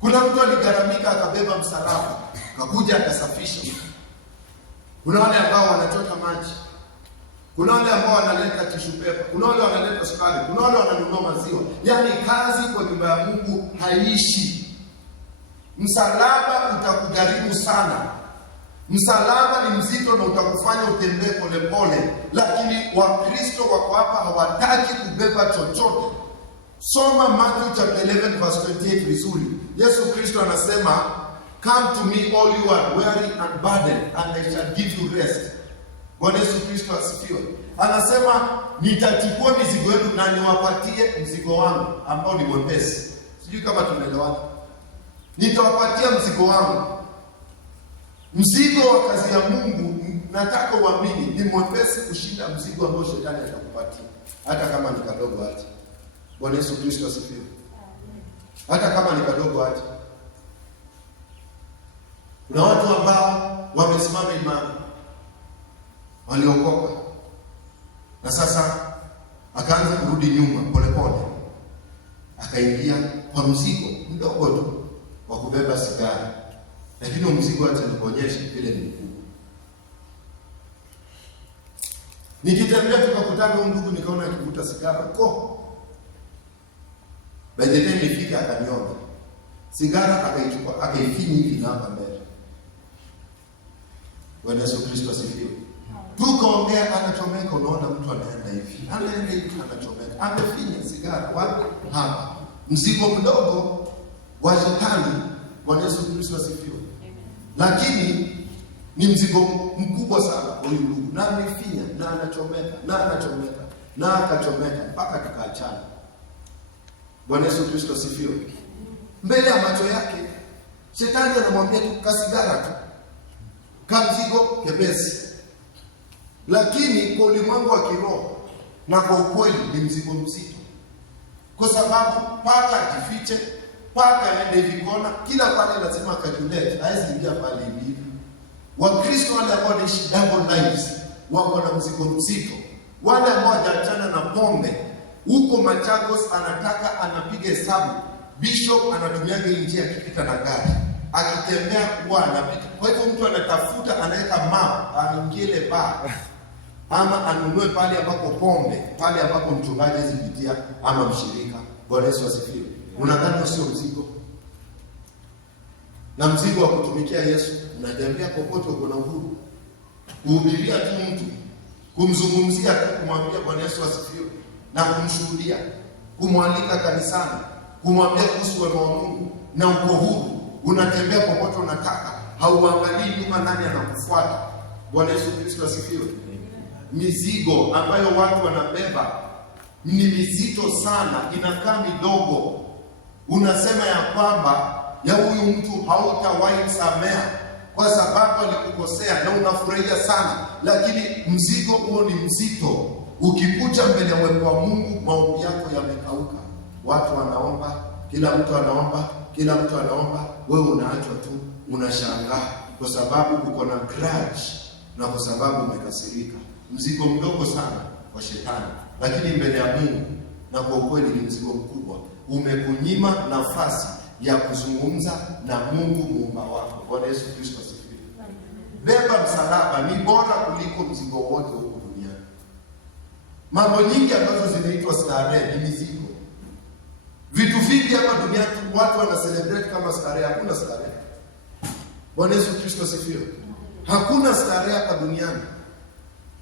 Kuna mtu aligaramika akabeba msalaba, akakuja akasafisha. Kuna wale ambao wanachota maji, kuna wale ambao wanaleta tissue paper, kuna wale wanaleta sukari, kuna wale wananunua maziwa. Yaani kazi kwa nyumba ya Mungu haishi. Msalaba utakugharimu sana. Msalaba ni mzito na utakufanya utembee polepole, lakini Wakristo wako hapa hawataki kubeba chochote. Soma Matthew chapter 11 verse 28 vizuri. Yesu Kristo anasema, come to me all you are weary and burdened and I shall give you rest. Bwana Yesu Kristo asifiwe. Anasema nitachukua mizigo yenu na niwapatie mzigo wangu ambao ni mwepesi. Sijui kama tunaelewana. Nitawapatia mzigo wangu. Mzigo wa kazi ya Mungu, nataka uamini, ni mwepesi kushinda mzigo ambao shetani atakupatia, hata kama ni kadogo aje. Bwana Yesu Kristo asifiwe. Hata kama ni kadogo aje. Kuna watu ambao wamesimama imani, waliokoka, na sasa akaanza kurudi nyuma polepole, akaingia kwa mzigo mdogo tu wa kubeba sigara. Lakini mzigo acha nikuonyeshe vile ni mkubwa. Nikitembea tukakutana na ndugu nikaona akivuta sigara ko. By the time nifika akaniona. Sigara akaichukua, akaifinya hivi na hapa mbele. Bwana Yesu Kristo asifiwe. Tukaongea, anachomeka, unaona mtu anaenda hivi. Anaenda hivi anachomeka. Amefinya sigara wapi? Hapa. Mzigo mdogo wa shetani. Bwana Yesu Kristo asifiwe. Lakini ni mzigo mkubwa sana kwa huyu ndugu. Na amefinya, na anachomeka, na anachomeka, na akachomeka mpaka tukaachana. Bwana Yesu Kristo asifiwe. Mbele ya macho yake shetani anamwambia tu kasigara tu, kamzigo kepesi. Lakini kwa ulimwengu wa kiroho na kwa ukweli ni mzigo mzito. Kwa sababu paka akifiche, paka aende hivi kona, kila pale lazima calculate, haizi ingia pale hivi. Wakristo wale ambao wanaishi double lives wako na mzigo mzito. Wale ambao hawajaachana na pombe, huko Machakos anataka anapiga hesabu. Bishop anatumiaga njia akipita na gari, akitembea kwa anapita. Kwa hivyo mtu anatafuta, anaweka map, aingie ile bar ama anunue pale ambapo pombe, pale ambapo mchungaji zipitia ama mshirika. Bwana Yesu asifiwe. Unadhani sio mzigo? Na mzigo wa kutumikia Yesu, unatembea popote uko na uhuru. Kuhubiria tu mtu, kumzungumzia tu, kumwambia Bwana Yesu asifiwe na kumshuhudia, kumwalika kanisani, kumwambia kuhusu wema wa Mungu. na uko huru, unatembea popote unataka, hauangalii nyuma nani anakufuata. Bwana Yesu Kristo asifiwe. Mizigo ambayo watu wanabeba ni mizito sana, inakaa midogo. Unasema ya kwamba ya huyu mtu hautawahi msamea kwa sababu alikukosea, na unafurahia sana, lakini mzigo huo ni mzito. Ukikuja mbele ya uwepo wa Mungu, maombi yako yamekauka. Watu wanaomba, kila mtu anaomba, kila mtu anaomba, wewe unaachwa tu, unashangaa kwa sababu uko na grudge na kwa sababu umekasirika. Mzigo mdogo sana kwa shetani, lakini mbele ya Mungu na kwa ukweli ni mzigo mkubwa. Umekunyima nafasi ya kuzungumza na Mungu muumba wako. Bwana Yesu Kristo asifiwe. Beba msalaba, ni bora kuliko mzigo wote huko duniani. Mambo nyingi ambazo zinaitwa starehe ni mizigo. Vitu vingi hapa duniani watu wana celebrate kama starehe. Hakuna starehe. Bwana Yesu Kristo asifiwe. Hakuna starehe hapa duniani.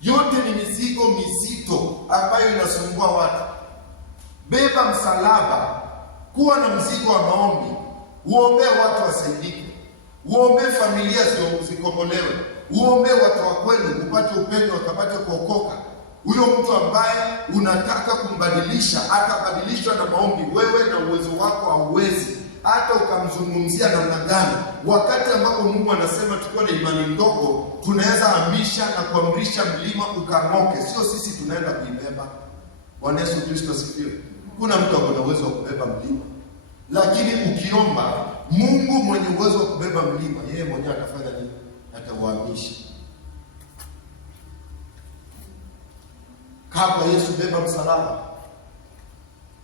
Yote ni mizigo mizito ambayo inasumbua watu. Beba msalaba, kuwa na mzigo wa maombi, uombee watu wasaidike, uombee familia zikombolewe, uombee watu wa kwenu upate upendo, wakapate kuokoka. Huyo mtu ambaye unataka kumbadilisha atabadilishwa na maombi. Wewe na uwezo wako hauwezi, hata ukamzungumzia namna gani. Wakati ambapo Mungu anasema tukiwa na imani ndogo tunaweza hamisha na kuamrisha mlima ukang'oke, sio sisi tunaenda kuibeba. Bwana Yesu Kristo asifiwe. Kuna mtu ako na uwezo wa kubeba mlima, lakini ukiomba Mungu mwenye uwezo wa kubeba mlima, yeye mwenyewe atafanya nini? Atauhamisha. Kaa kwa Yesu, beba msalaba.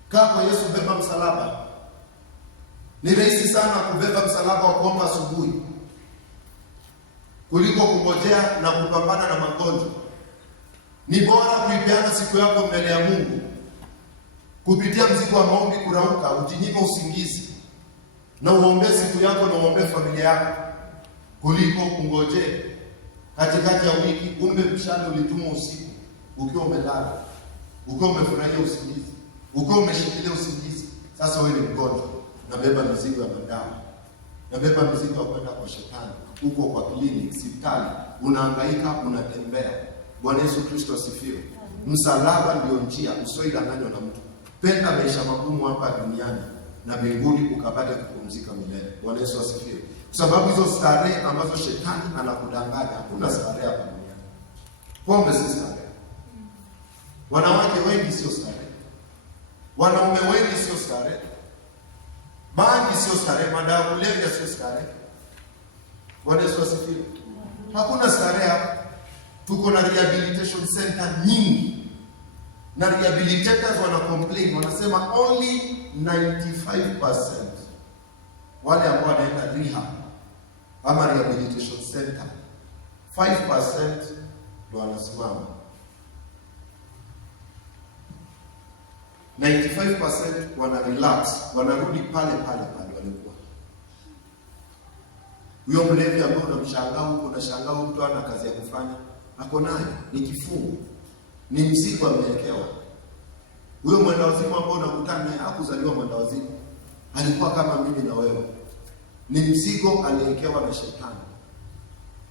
Kaa kwa Yesu, beba msalaba. Ni rahisi sana kubeba msalaba wa kuomba asubuhi kuliko kungojea na kupambana na magonjwa. Ni bora kuipeana siku yako mbele ya Mungu kupitia mzigo wa maombi, kurauka, ujinyime usingizi na uombee siku yako na uombee familia yako, kuliko kungojea katikati ya wiki. Kumbe mshale ulitumwa usiku ukiwa umelala, ukiwa umefurahia usingizi, ukiwa umeshikilia usingizi. Sasa wewe ni mgonjwa, nabeba mizigo ya madawa, nabeba mizigo ya kwenda kwa shetani, uko kwa kliniki, hospitali, unahangaika, unatembea. Bwana Yesu Kristo asifiwe. Msalaba ndio njia, usioidanganywa na mtu. Penda maisha magumu hapa duniani na mbinguni ukapata kupumzika milele. Bwana Yesu asifiwe. Kwa sababu hizo starehe ambazo shetani anakudanganya, hakuna starehe hapa duniani. Pombe si starehe. Wanawake wengi sio starehe. Wanaume wengi sio starehe. Bangi sio starehe, madawa kulevya sio starehe. Bwana Yesu asifiwe. Hakuna starehe hapa. Tuko na rehabilitation center nyingi, na rehabilitators wana complain, wanasema only 95% wale ambao wanaenda rehab ama rehabilitation center, 5% ndio wanasimama. 95% wana relax, wanarudi pale walikuwa. Huyo mlevi ambao unamshangaa huko, unashangaa mtu ana kazi ya kufanya, ako nayo ni kifungo, ni mzigo amewekewa. Huyo mwendawazimu ambao unakutana naye hakuzaliwa mwendawazimu, alikuwa kama mimi na wewe, ni mzigo aliyewekewa na shetani.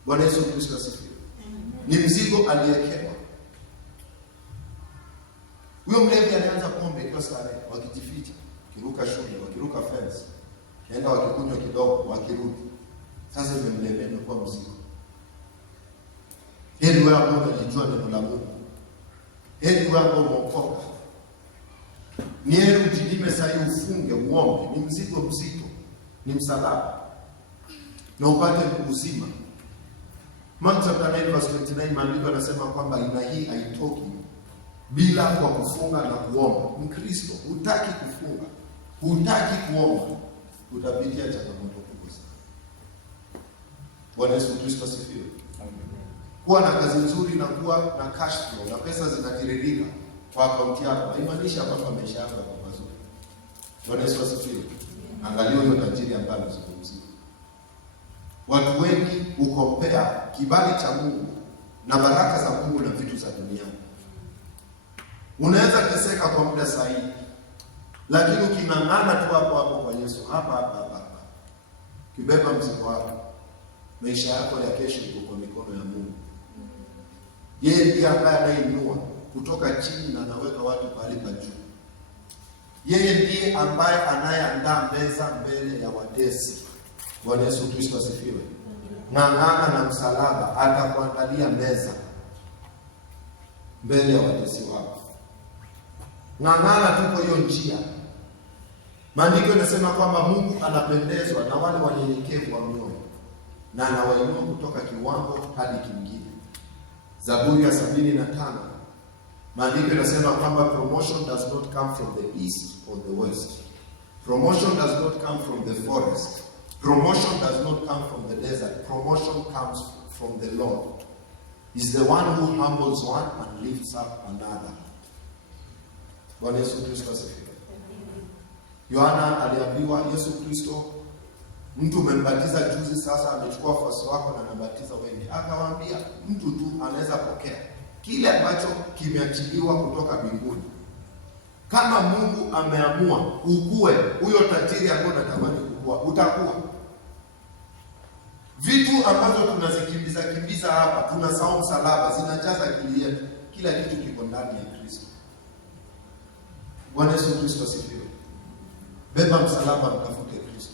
Bwana Yesu Kristo asifiwe. Ni mzigo aliyewekewa. Huyo mlevi anaanza pombe kwa starehe, wakijificha, wakiruka shule, wakiruka fence, kaenda wakikunywa kidogo, wakirudi. Sasa imemlemea, imekuwa mzigo. Heri wewe ambao unajua neno la Mungu. Heri wewe ambao umeokoka. Ni heri ujinyime sasa, ufunge, uombe. Ni mzigo mzito, ni msalaba, na upate uzima. Mathayo 9:29 maandiko yanasema kwamba ina hii haitoki bila kwa kufunga na kuomba. Mkristo hutaki kufunga, hutaki kuomba, utapitia changamoto kubwa sana. Bwana Yesu Kristo asifiwe. Kuwa na kazi nzuri na kuwa na cash flow na pesa zinatiririka kwa akaunti yako haimaanishi kwamba maisha yako yako mazuri. Bwana Yesu asifiwe. Angalia huyo tajiri ambaye anazungumzia. Watu wengi ukompea kibali cha Mungu na baraka za Mungu na vitu za dunia. Unaweza teseka kwa muda sahihi, lakini uking'ang'ana tu hapo kwa Yesu, hapa Kibeba mzigo wako, maisha yako ya kesho iko kwa mikono ya Mungu. Yeye ndiye ambaye anainua kutoka chini na anaweka watu pale pa juu. Yeye ndiye ambaye anayeandaa meza mbele ya watesi. Bwana Yesu Kristo asifiwe. Ng'ang'ana na msalaba, atakuandalia meza mbele ya watesi wako. Ng'ang'ana tuko hiyo njia. Maandiko yanasema kwamba Mungu anapendezwa na wale wanyenyekevu wa mioyo na anawainua kutoka kiwango hadi kingine. Zaburi ya 75, maandiko yanasema kwamba promotion does not come from the east or the west. Promotion does not come from the forest. Promotion does not come from the desert. Promotion comes from the Lord. He's the one who humbles one and lifts up another. Bwana Yesu Kristo asifiwe. Yohana aliambiwa Yesu Kristo, mtu umembatiza juzi, sasa amechukua nafasi wako na anabatiza wengi. Akawaambia mtu tu anaweza pokea kile ambacho kimeachiliwa kutoka mbinguni. Kama Mungu ameamua ukue, huyo tajiri ambaye unatamani kukua, utakuwa. Vitu ambazo tunazikimbiza hapa, tunasahau msalaba, zinajaza akili yetu. Kila kitu kiko ndani ya Kristo. Bwana Yesu Kristo asifiwe. Beba msalaba, mtafute Kristo.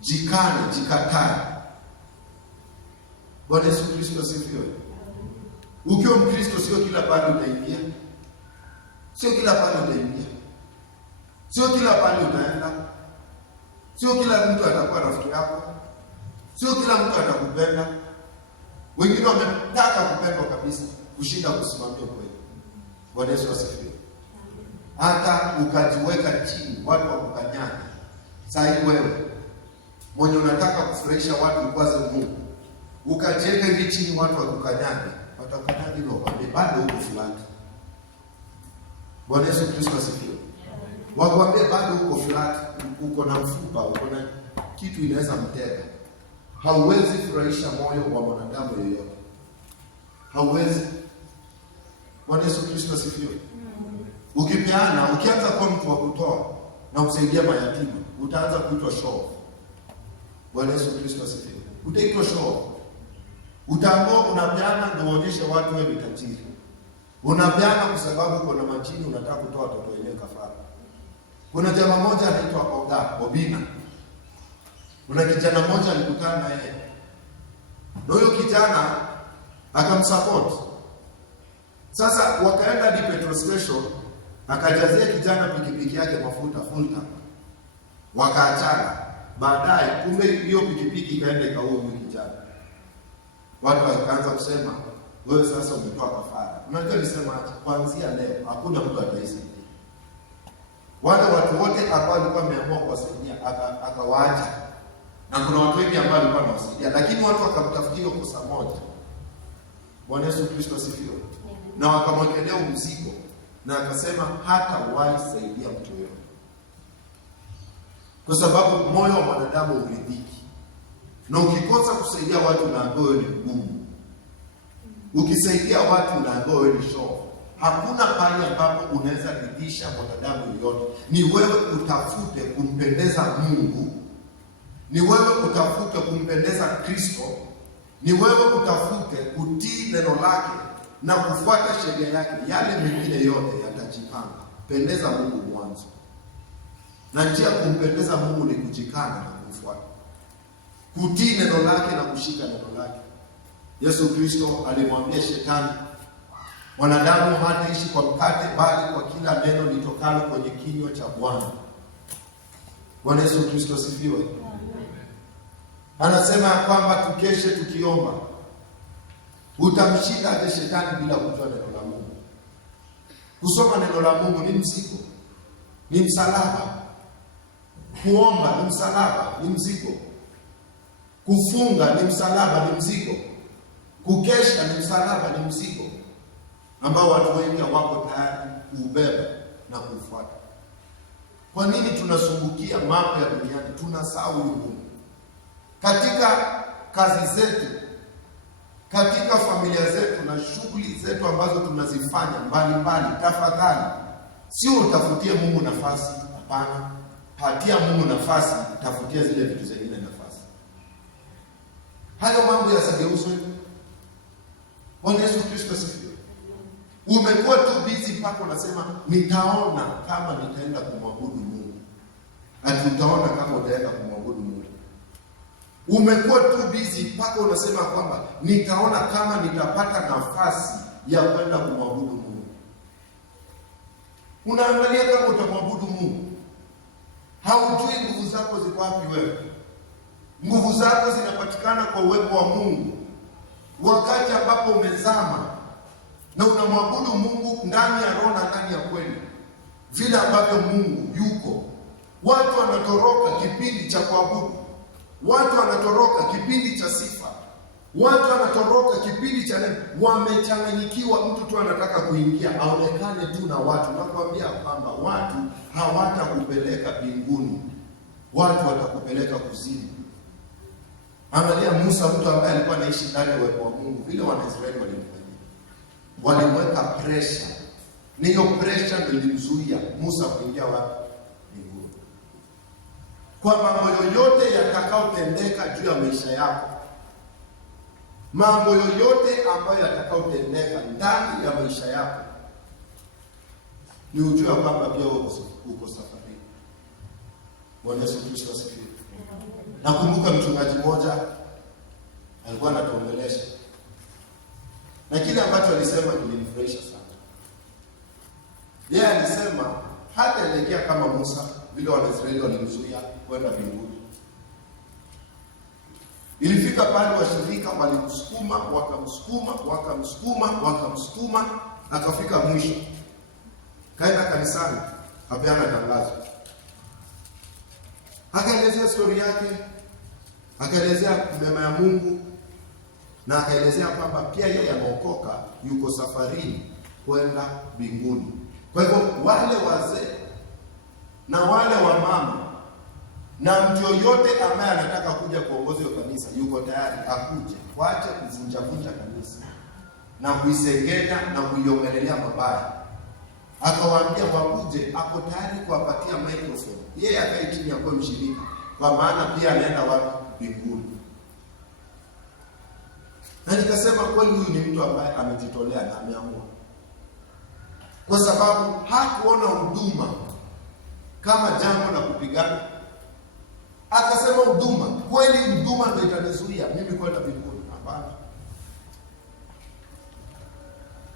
Jikane, jikatae. Bwana Yesu Kristo asifiwe. Ukiwa Mkristo sio kila pale utaingia. Sio kila pale utaingia. Sio kila pale utaenda. Sio kila mtu atakuwa rafiki yako. Sio kila mtu atakupenda. Wengine wametaka kupendwa kabisa kushinda kusimamia kweli. Bwana Yesu asifiwe. Hata ukajiweka chini, watu wakukanyana. Sasa wewe mwenye unataka kufurahisha watu ukwaze Mungu, ukajiweka hivi chini, watu wakukanyana, watakukanyaga hilo kwambie bado uko fulani. Bwana Yesu Kristo asifiwe. Wakwambie bado uko fulani, uko na mfupa, uko na kitu inaweza mtega. Hauwezi furahisha moyo wa mwanadamu yeyote. Hauwezi. Bwana Yesu Kristo asifiwe. Ukipeana, ukianza kuwa mtu wa kutoa na kusaidia mayatima, utaanza kuitwa show. Bwana Yesu Kristo asifiwe. Utaitwa show. Utaamua unapeana ndio uonyeshe watu wewe ni tajiri. Unapeana kwa sababu uko na majini, unataka kutoa watoto wenyewe kafara. Kuna jamaa mmoja anaitwa Obina. Kuna kijana mmoja alikutana na yeye. Na huyo kijana akamsupport. Sasa wakaenda hadi petrol station, akajazia kijana pikipiki yake mafuta full tank. Wakaachana. Baadaye kumbe hiyo pikipiki ikaenda ikaua huyo kijana. Watu wakaanza kusema, wewe sasa umetoa kafara. Unajua nisema kuanzia leo hakuna mtu ataisaidia. Wale watu wote ambao walikuwa wameamua kuwasaidia akawaacha. Na kuna watu wengi ambao walikuwa wanawasaidia, lakini watu wakamtafutia kosa moja. Bwana Yesu Kristo asifiwe. Na wakamwekelea mzigo na akasema hata wahi saidia mtu yoyote. Kwa sababu moyo wa mwanadamu uridhiki. Na ukikosa kusaidia watu unaambiwa wewe ni mgumu. Ukisaidia watu unaambiwa wewe ni show. Hakuna pahali ambapo unaweza ridhisha mwanadamu yoyote. Ni wewe utafute kumpendeza Mungu. Ni wewe utafute kumpendeza Kristo. Ni wewe utafute kutii neno lake na kufuata sheria yake. Yale mengine yote yatajipanga. Pendeza Mungu mwanzo. Na njia kumpendeza Mungu ni kujikana na kumfuata. Kutii neno lake na kushika neno lake. Yesu Kristo alimwambia Shetani, mwanadamu hataishi kwa mkate bali kwa kila neno litokalo kwenye kinywa cha Bwana. Bwana Yesu Kristo asifiwe. Anasema kwamba tukeshe tukiomba. Utamshinda hata Shetani bila kujua neno la Mungu. Kusoma neno la Mungu ni mzigo. Ni msalaba. Kuomba ni msalaba, ni mzigo. Kufunga ni msalaba, ni mzigo. Kukesha ni msalaba, ni mzigo ambao watu wengi hawako tayari kuubeba na kufuata. Kwa nini tunasumbukia mambo ya duniani? Tunasahau Mungu. Katika kazi zetu, katika familia zetu na shughuli zetu ambazo tunazifanya mbalimbali, tafadhali sio utafutie Mungu nafasi, hapana. Patia Mungu nafasi, tafutia zile vitu zingine hayo mambo yasigeuzwe. Bwana Yesu Kristo asifiwe. Umekuwa tu busy mpaka unasema nitaona kama nitaenda kumwabudu Mungu. Ati utaona kama utaenda kumwabudu Mungu. Umekuwa tu busy mpaka unasema kwamba nitaona kama nitapata nafasi ya kwenda kumwabudu Mungu. Unaangalia kama utamwabudu Mungu. Haujui nguvu zako ziko wapi wewe. Nguvu zako zinapatikana kwa uwepo wa Mungu. Wakati ambapo umezama na unamwabudu Mungu ndani ya roho na ndani ya kweli, vile ambavyo Mungu yuko. Watu wanatoroka kipindi cha kuabudu. Watu wanatoroka kipindi cha sifa. Watu wanatoroka kipindi cha neno. Wamechanganyikiwa, mtu tu anataka kuingia aonekane tu na watu. Nakwambia kwamba watu hawatakupeleka mbinguni. Watu watakupeleka kuzimu. Angalia Musa, mtu ambaye alikuwa anaishi ndani ya uwepo wa Mungu, vile Wanaisraeli walimfanyia. Walimweka pressure. Ni hiyo pressure ndio ilimzuia Musa kuingia wapi? Mbinguni. Kwa mambo yoyote yatakayotendeka juu ya maisha yako, mambo yoyote ambayo yatakayotendeka ndani ya maisha yako, ni ujue kwamba pia uko safari. Bwana Yesu Kristo asifiwe. Nakumbuka mchungaji mmoja alikuwa anatuongelesha, na kile ambacho alisema kilinifurahisha sana. Yeye alisema hataelekea kama Musa vile Wanaisraeli walimzuia kwenda mbinguni. Ilifika pale washirika walimsukuma, wakamsukuma, akafika mwisho. Kaenda kanisani, apeana tangazo. Akaelezea story yake, akaelezea mema ya Mungu, na akaelezea kwamba pia yeye ameokoka, yuko safarini kwenda mbinguni. Kwa hivyo wale wazee na wale wamama na mtu yoyote ambaye anataka kuja kuongoza hiyo kanisa yuko tayari akuje, waache kuvunja kanisa na kuisengenya na kuiongelea mabaya. Akawaambia wakuje, ako tayari kuwapatia microphone. Yeye akae chini ya kwa mshirika, kwa maana pia anaenda wapi? Mbinguni. Na nikasema kweli huyu ni mtu ambaye amejitolea na ameamua. Kwa sababu hakuona huduma kama jambo la kupigana. Akasema huduma, kweli huduma ndio itanizuia mimi kwenda mbinguni? Hapana.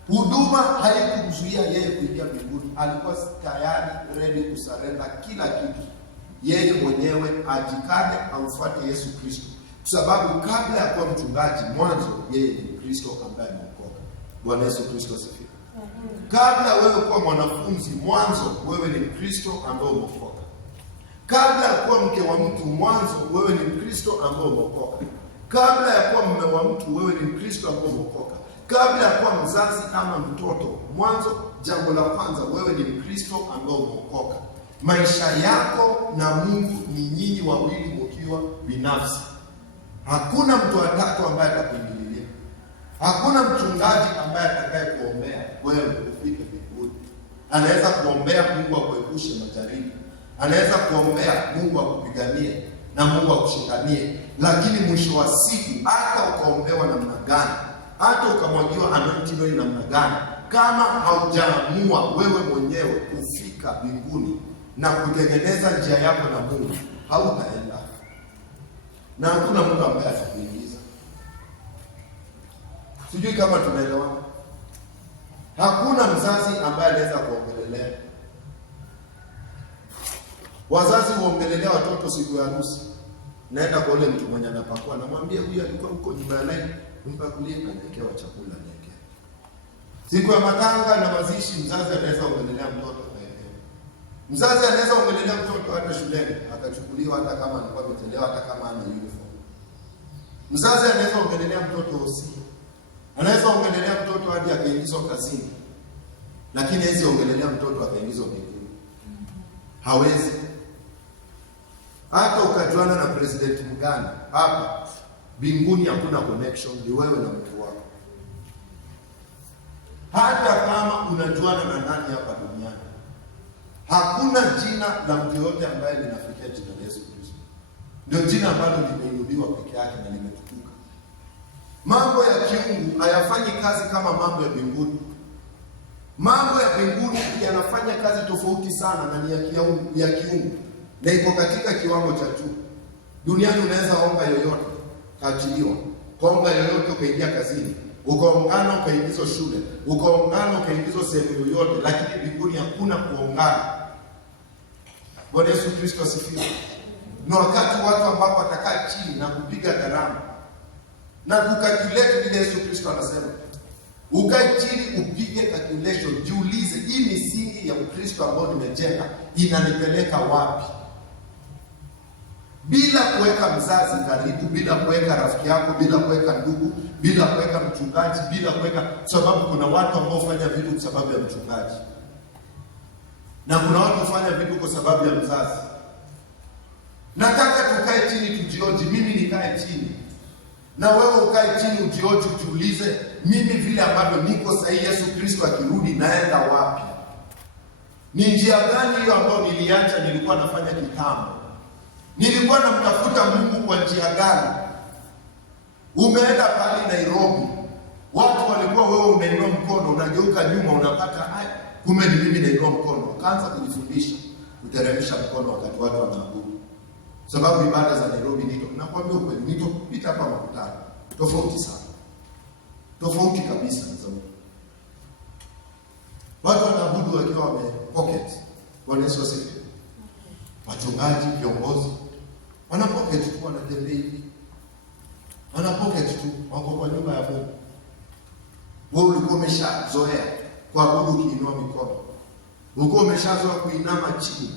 Huduma haikumzuia yeye kuingia mbinguni. Alikuwa tayari ready kusarenda kila kitu, yeye mwenyewe ajikane amfuate Yesu Kristo, kwa sababu kabla ya kuwa mchungaji, mwanzo yeye ni Kristo ambaye ameokoka. Bwana Yesu Kristo asifiwe. Kabla wewe kuwa mwanafunzi, mwanzo wewe ni Kristo ambaye umeokoka. Kabla ya kuwa mke wa mtu, mwanzo wewe ni Kristo ambaye umeokoka. Kabla ya kuwa mume wa mtu, wewe ni Kristo ambaye umeokoka. Kabla ya kuwa mzazi ama mtoto, mwanzo jambo la kwanza wewe ni Kristo ambaye umeokoka. Maisha yako na Mungu ni nyinyi wawili mkiwa binafsi. Hakuna mtu wa tatu ambaye atakuingililia. Hakuna mchungaji ambaye atakaye kuombea wewe ufike mbinguni. Anaweza kuombea Mungu akuepushe majaribu. Anaweza kuombea Mungu akupiganie na Mungu akushindanie, lakini mwisho wa siku hata ukaombewa namna gani, hata ukamwagiwa anointing namna gani, kama haujaamua wewe mwenyewe kufika mbinguni na kutengeneza njia yako na Mungu, hautaenda. Na hakuna mtu ambaye atakuingiza. Sijui kama tunaelewana. Hakuna mzazi ambaye anaweza kuongelelea. Wazazi huongelelea watoto siku ya harusi. Naenda kwa ule mtu mwenye anapakua, namwambia huyu alikuwa huko nyuma ya line, mpakulie anaekewa chakula anaekewa. Siku ya matanga na mazishi, mzazi anaweza kuongelelea mtoto anaekewa. Mzazi anaweza kuongelelea mtoto hata shuleni, akachukuliwa hata kama alikuwa amechelewa, hata kama hana uniform. Mzazi anaweza kuongelelea mtoto hosi. Anaweza kuongelelea mtoto hadi akaingizwa kazini. Lakini hawezi kuongelelea mtoto akaingizwa mbinguni. Hawezi. Hata ukajuana na president mgani hapa mbinguni, hakuna connection, ni wewe na Mungu wako. Hata kama unajuana na nani hapa duniani, hakuna jina la mtu yote ambaye linafikia jina la Yesu Kristo. Ndio jina ambalo limeinuliwa peke yake na limetukuka. Mambo ya kiungu hayafanyi kazi kama mambo ya mbinguni. Mambo ya mbinguni yanafanya kazi tofauti sana na ni ya kiungu, na iko katika kiwango cha juu. Duniani unaweza omba yoyote kaachiliwa, konga yoyote ukaingia kazini, ukaongana ukaingizwa shule, ukaongana ukaingizwa sehemu yoyote, lakini mbinguni hakuna kuongana. Bwana Yesu Kristo asifiwe. Ni wakati watu ambao watakaa chini na kupiga gharama na kukalculate vile Yesu Kristo anasema. Ukae chini upige calculation, jiulize, hii misingi ya Ukristo ambao nimejenga inanipeleka wapi? Bila kuweka mzazi karibu, bila kuweka rafiki yako, bila kuweka ndugu, bila kuweka mchungaji, bila kuweka, sababu kuna watu ambao hufanya vitu kwa sababu ya mchungaji, na kuna watu hufanya vitu kwa sababu ya mzazi. Nataka tukae chini tujioji, mimi nikae chini na wewe ukae chini ujioji, ujiulize, mimi vile ambavyo niko sahihi, Yesu Kristo akirudi naenda wapi? Ni njia gani hiyo ambayo niliacha nilikuwa nafanya kitambo? Nilikuwa namtafuta Mungu kwa njia gani? Umeenda pale Nairobi, watu walikuwa, wewe unainua mkono, unageuka nyuma, unapata kumbe ni mimi nainua mkono. Ukaanza kujifundisha kuteremsha mkono wakati watu wanaabudu. Sababu ibada za Nairobi nito, nakwambia ukweli, nito pita hapa makutano tofauti sana, tofauti kabisa na zamani. Watu wanaabudu wakiwa wame pocket. Bwana Yesu asifiwe. Wachungaji, viongozi wana pocket tu, wanatembea hivi, wana pocket tu, wako kwa nyumba ya Mungu. Wewe ulikuwa umeshazoea kuabudu ukiinua mikono, ulikuwa umeshazoea kuinama chini,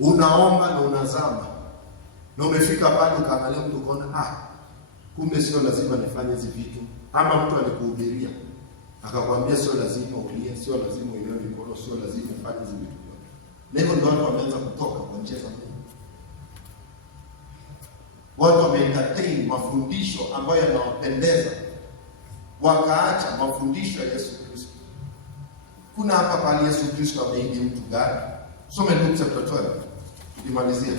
unaomba na unazama, na umefika pale ukaangalia mtu ukaona, kumbe sio lazima nifanye hizi vitu. Ama mtu alikuhubiria akakwambia sio lazima ulie, sio lazima uinue mikono, sio lazima ufanye hizi vitu. Leo ndio watu wameanza kutoka kwa njia za Mungu. Watu wameentertain mafundisho ambayo yanawapendeza, wakaacha mafundisho ya Yesu Kristo. Kuna hapa pale Yesu Kristo ameidi mtu gani? Some Luke chapter 12. Tukimalizia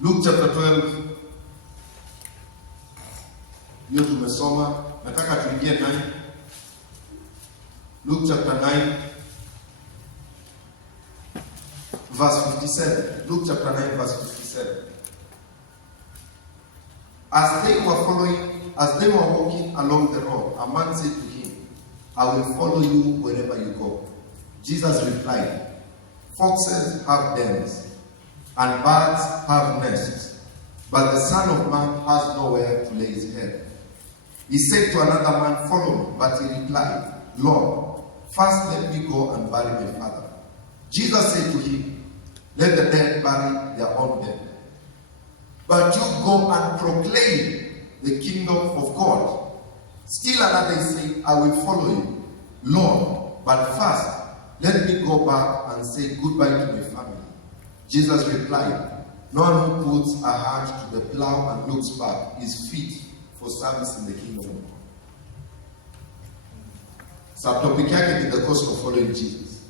Luke chapter 12, hiyo tumesoma, nataka tuingie ndani. Luke chapter 9 verse 57. Luke chapter 9 verse 57. As they were walking along the road, a man said to him, I will follow you wherever you go. Jesus replied, foxes have dens, and birds have nests, but the Son of Man has nowhere to lay his head. He said to another man, follow me. But he replied, Lord, first let me go and bury my father. Jesus said to him, let the dead bury their own dead, but you go and proclaim the kingdom of God. Still another said, I will follow you, Lord, but first let me go back and say goodbye to my family. Jesus replied, no one who puts a hand to the plow and looks back is fit for service in the kingdom of God. Subtopic yake ni the cost of following Jesus.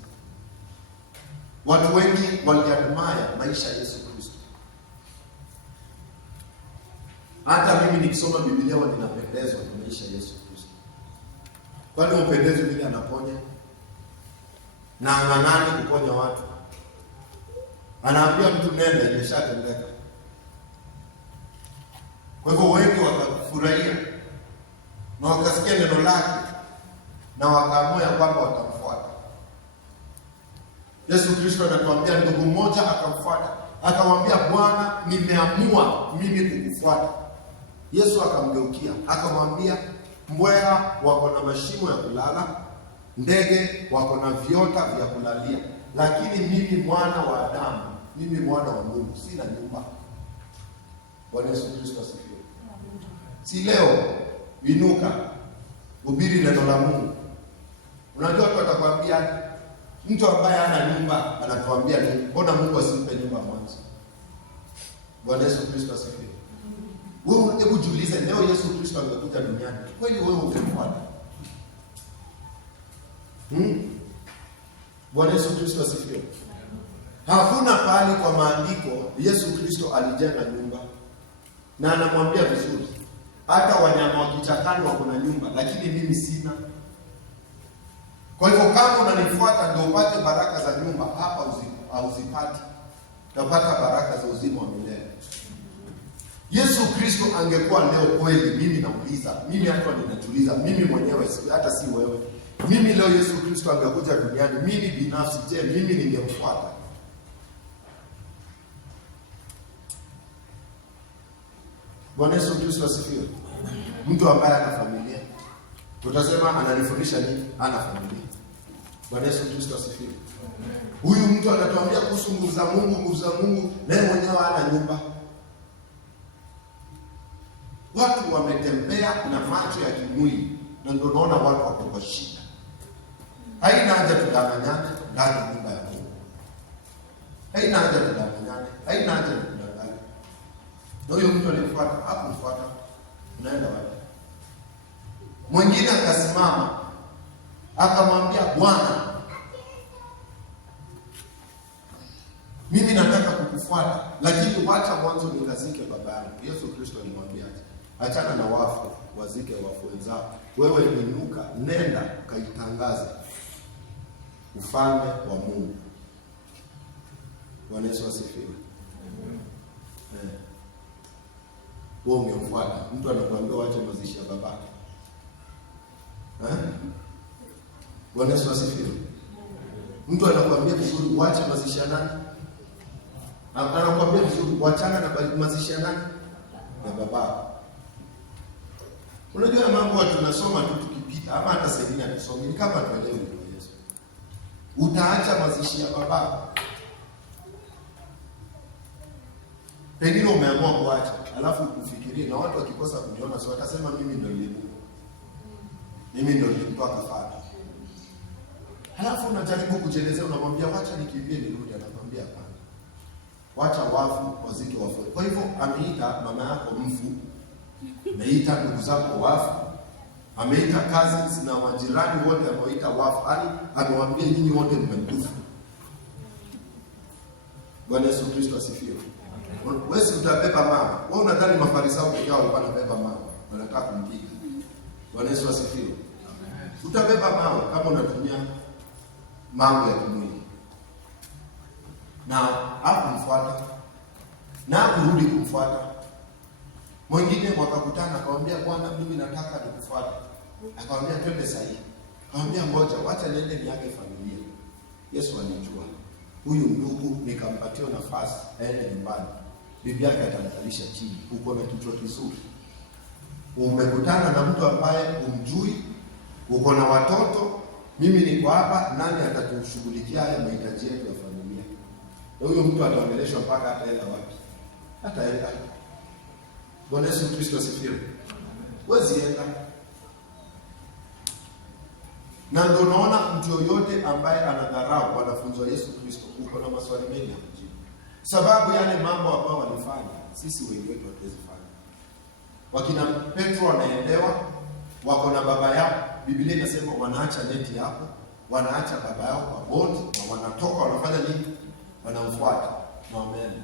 Watu wengi waliadmire maisha ya Yesu Kristo. Hata mimi nikisoma Biblia huwa ninapendezwa na maisha ya Yesu Kristo. Kwani upendezwe vile anaponya? Na ananani kuponya watu? Anaambia mtu nenda, imeshatendeka. Kwa hivyo wengi wakafurahia na wakasikia neno lake na wakaamua kwamba watamfuata. Yesu Kristo anatuambia, ndugu mmoja akamfuata, akamwambia, Bwana, nimeamua mimi kukufuata. Yesu akamgeukia, akamwambia, mbweha wako na mashimo ya kulala, ndege wako na viota vya kulalia, lakini mimi mwana wa Adamu, mimi mwana wa Mungu, sina nyumba. Bwana Yesu Kristo asifiwe. Si leo inuka, hubiri neno la Mungu. Unajua watu watakwambia, mtu ambaye hana nyumba anatuambia nini? Mbona Mungu asimpe nyumba mwanzo? Bwana Yesu Kristo asifiwe. Wewe hebu jiulize, leo Yesu Kristo amekuja duniani, kweli wewe ungemfuata? Bwana Yesu Kristo asifiwe. Hakuna pahali kwa maandiko Yesu Kristo alijenga nyumba, na anamwambia vizuri, hata wanyama wa kichakani wako na nyumba, lakini mimi sina. Kwa hivyo kama unanifuata ndio upate baraka za nyumba, hapa hauzipati. Utapata baraka za uzima wa milele. Yesu Kristo angekuwa leo kweli, mimi nauliza, mimi hata ninajiuliza mimi mwenyewe, hata si wewe. Mimi leo Yesu Kristo angekuja duniani, mimi binafsi, je, mimi ningemfuata? Bwana Yesu Kristo asifiwe. Mtu ambaye ana familia, utasema ananifundisha nini? Ana familia. Bwana Yesu Kristo asifiwe. Huyu mtu anatuambia kuhusu nguvu za Mungu, naye mwenyewe hana nyumba. Watu wametembea na macho ya kimwili, na ndio naona watu wako kwa shida. Haina haja tudanganyane ndani ya nyumba ya Mungu. Haina haja tudanganyane, haina haja tudanganyane. Na huyo mtu alifuata, hakumfuata. Unaenda wapi? Mwingine akasimama akamwambia, Bwana, mimi nataka kukufuata, lakini wacha mwanzo nikazike baba yangu. Yesu Kristo alimwambia, achana na wafu, wazike wafu wenzao. Wewe inuka, nenda ukaitangaze ufalme wa Mungu. Bwana Yesu asifiwe. Wewe ungemfuata mtu anakuambia wacha mazishi ya babake. Bwana Yesu asifiwe. Mtu anakuambia vizuri wacha mazishi ya nani? Anakuambia vizuri wachana na mazishi ya nani? Ya babake. Unajua mambo watu tunasoma tu tukipita, ama hata semina tusome, ni kama tuelewe ni Yesu. Utaacha mazishi ya babako. Pengine umeamua kuacha, alafu ufikirie, na watu wakikosa kuniona sio watasema mimi ndio nilimuua. Mimi ndio nilimtoa kafara. Halafu unajaribu kujelezea, unamwambia wacha nikimbie nirudi, anakwambia hapana. Wacha wafu wazike wafu. Kwa hivyo ameita mama yako mfu, ameita ndugu zako wafu, ameita kazi na majirani wote ameita wafu. Yaani amewaambia nyinyi wote mmekufa. Bwana Yesu Kristo asifiwe. Wewe si utabeba mama. Wewe unadhani Mafarisayo pekee walikuwa wanabeba mama, wanataka kumpiga. Bwana Yesu asifiwe. Utabeba mama kama unatumia mambo ya kimwili. Na hakumfuata, na kurudi kumfuata. Mwingine wakakutana akamwambia, Bwana, mimi nataka nikufuate. Akamwambia twende sahihi. Akamwambia ngoja, wacha niende niage familia. Yesu alijua huyu ndugu nikampatia nafasi aende nyumbani, bibi yake atamkalisha chini. Uko na kichwa kizuri, umekutana na mtu ambaye umjui, uko na watoto, mimi niko hapa, nani atatushughulikia haya mahitaji yetu ya familia? Huyo mtu ataongeleshwa mpaka hataenda wapi? Hataenda. Bwana Yesu Kristo asifiwe. Wezi enda. Na ndio naona mtu yoyote ambaye anadharau wanafunzi wa Yesu Kristo, uko na maswali mengi ya kujibu. Sababu yale mambo ambayo walifanya, sisi wengi wetu hatuwezi fanya. Wakina Petro wanaendewa, wako na baba yao. Biblia inasema wanaacha neti hapo, wanaacha baba yao kwa boti, na wanatoka wanafanya nini? Wanamfuata na wameenda.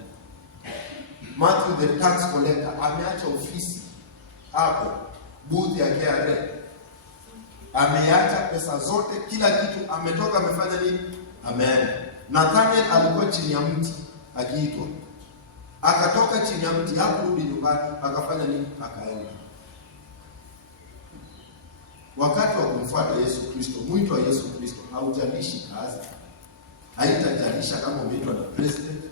Matthew the tax collector ameacha ofisi hapo, booth ya KRA. Ameacha pesa zote, kila kitu, ametoka amefanya nini? Ameenda. Nathaniel alikuwa chini ya mti akiitwa. Akatoka chini ya mti, hakurudi nyumbani, akafanya nini? Akaenda. Wakati wa kumfuata Yesu Kristo, mwito wa Yesu Kristo haujalishi kazi. Haitajalisha kama umeitwa na president,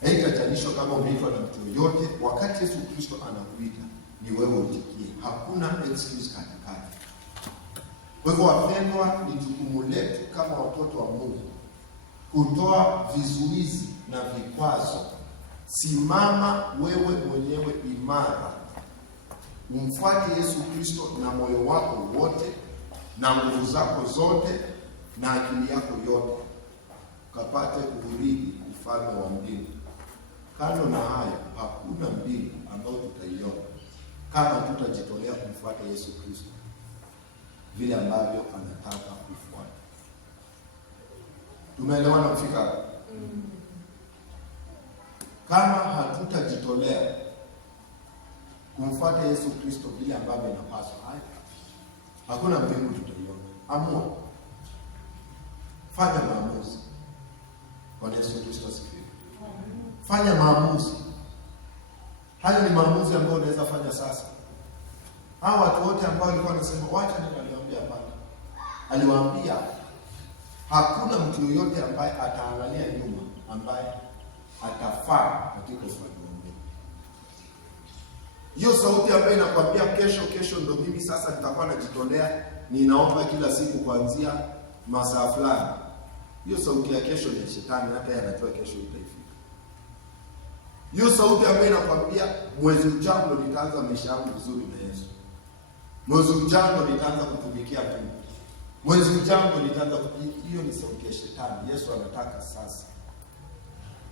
haitajalisha kama umeitwa na mtu yoyote. Wakati Yesu Kristo anakuita, ni wewe utikie. Hakuna excuse katikati. Kwa hivyo wapendwa, ni jukumu letu kama watoto wa Mungu kutoa vizuizi na vikwazo. Simama wewe mwenyewe imara, umfuate Yesu Kristo na moyo wako wote, na nguvu zako zote, na akili yako yote, kapate kuurithi ufalme wa mbingu. Kando na hayo, hakuna mbingu ambayo tutaiona kama tutajitolea kumfuata Yesu Kristo vile ambavyo anataka kufuata. Tumeelewana kufika? Kama hatutajitolea kumfuata Yesu Kristo vile ambavyo inapaswa, hakuna mbingu tutaiona. Amua, fanya maamuzi. Bwana Yesu Kristo asifiwe. Fanya maamuzi. Hayo ni maamuzi ambayo unaweza fanya sasa. Hao watu wote ambao walikuwa wanasema wacha nini, aliwaambia hapana. Aliwaambia hakuna mtu yoyote ambaye ataangalia nyuma ambaye atafaa katika ufalme wa Mungu. Hiyo sauti ambayo inakwambia kesho ndio mimi sasa nitakuwa najitolea, ninaomba kila siku kuanzia masaa fulani. Hiyo sauti ya kesho ni shetani, hata yeye anajua kesho itafika. Hiyo sauti ambayo inakwambia mwezi ujao ndio nitaanza maisha yangu vizuri na Yesu. Mwezi ujao ndio nitaanza kutumikia Mungu. Mwezi ujao ndio nitaanza hiyo ni sauti ya shetani. Yesu anataka sasa,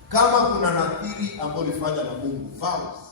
kama kuna nadhiri ambayo ulifanya na Mungu, vows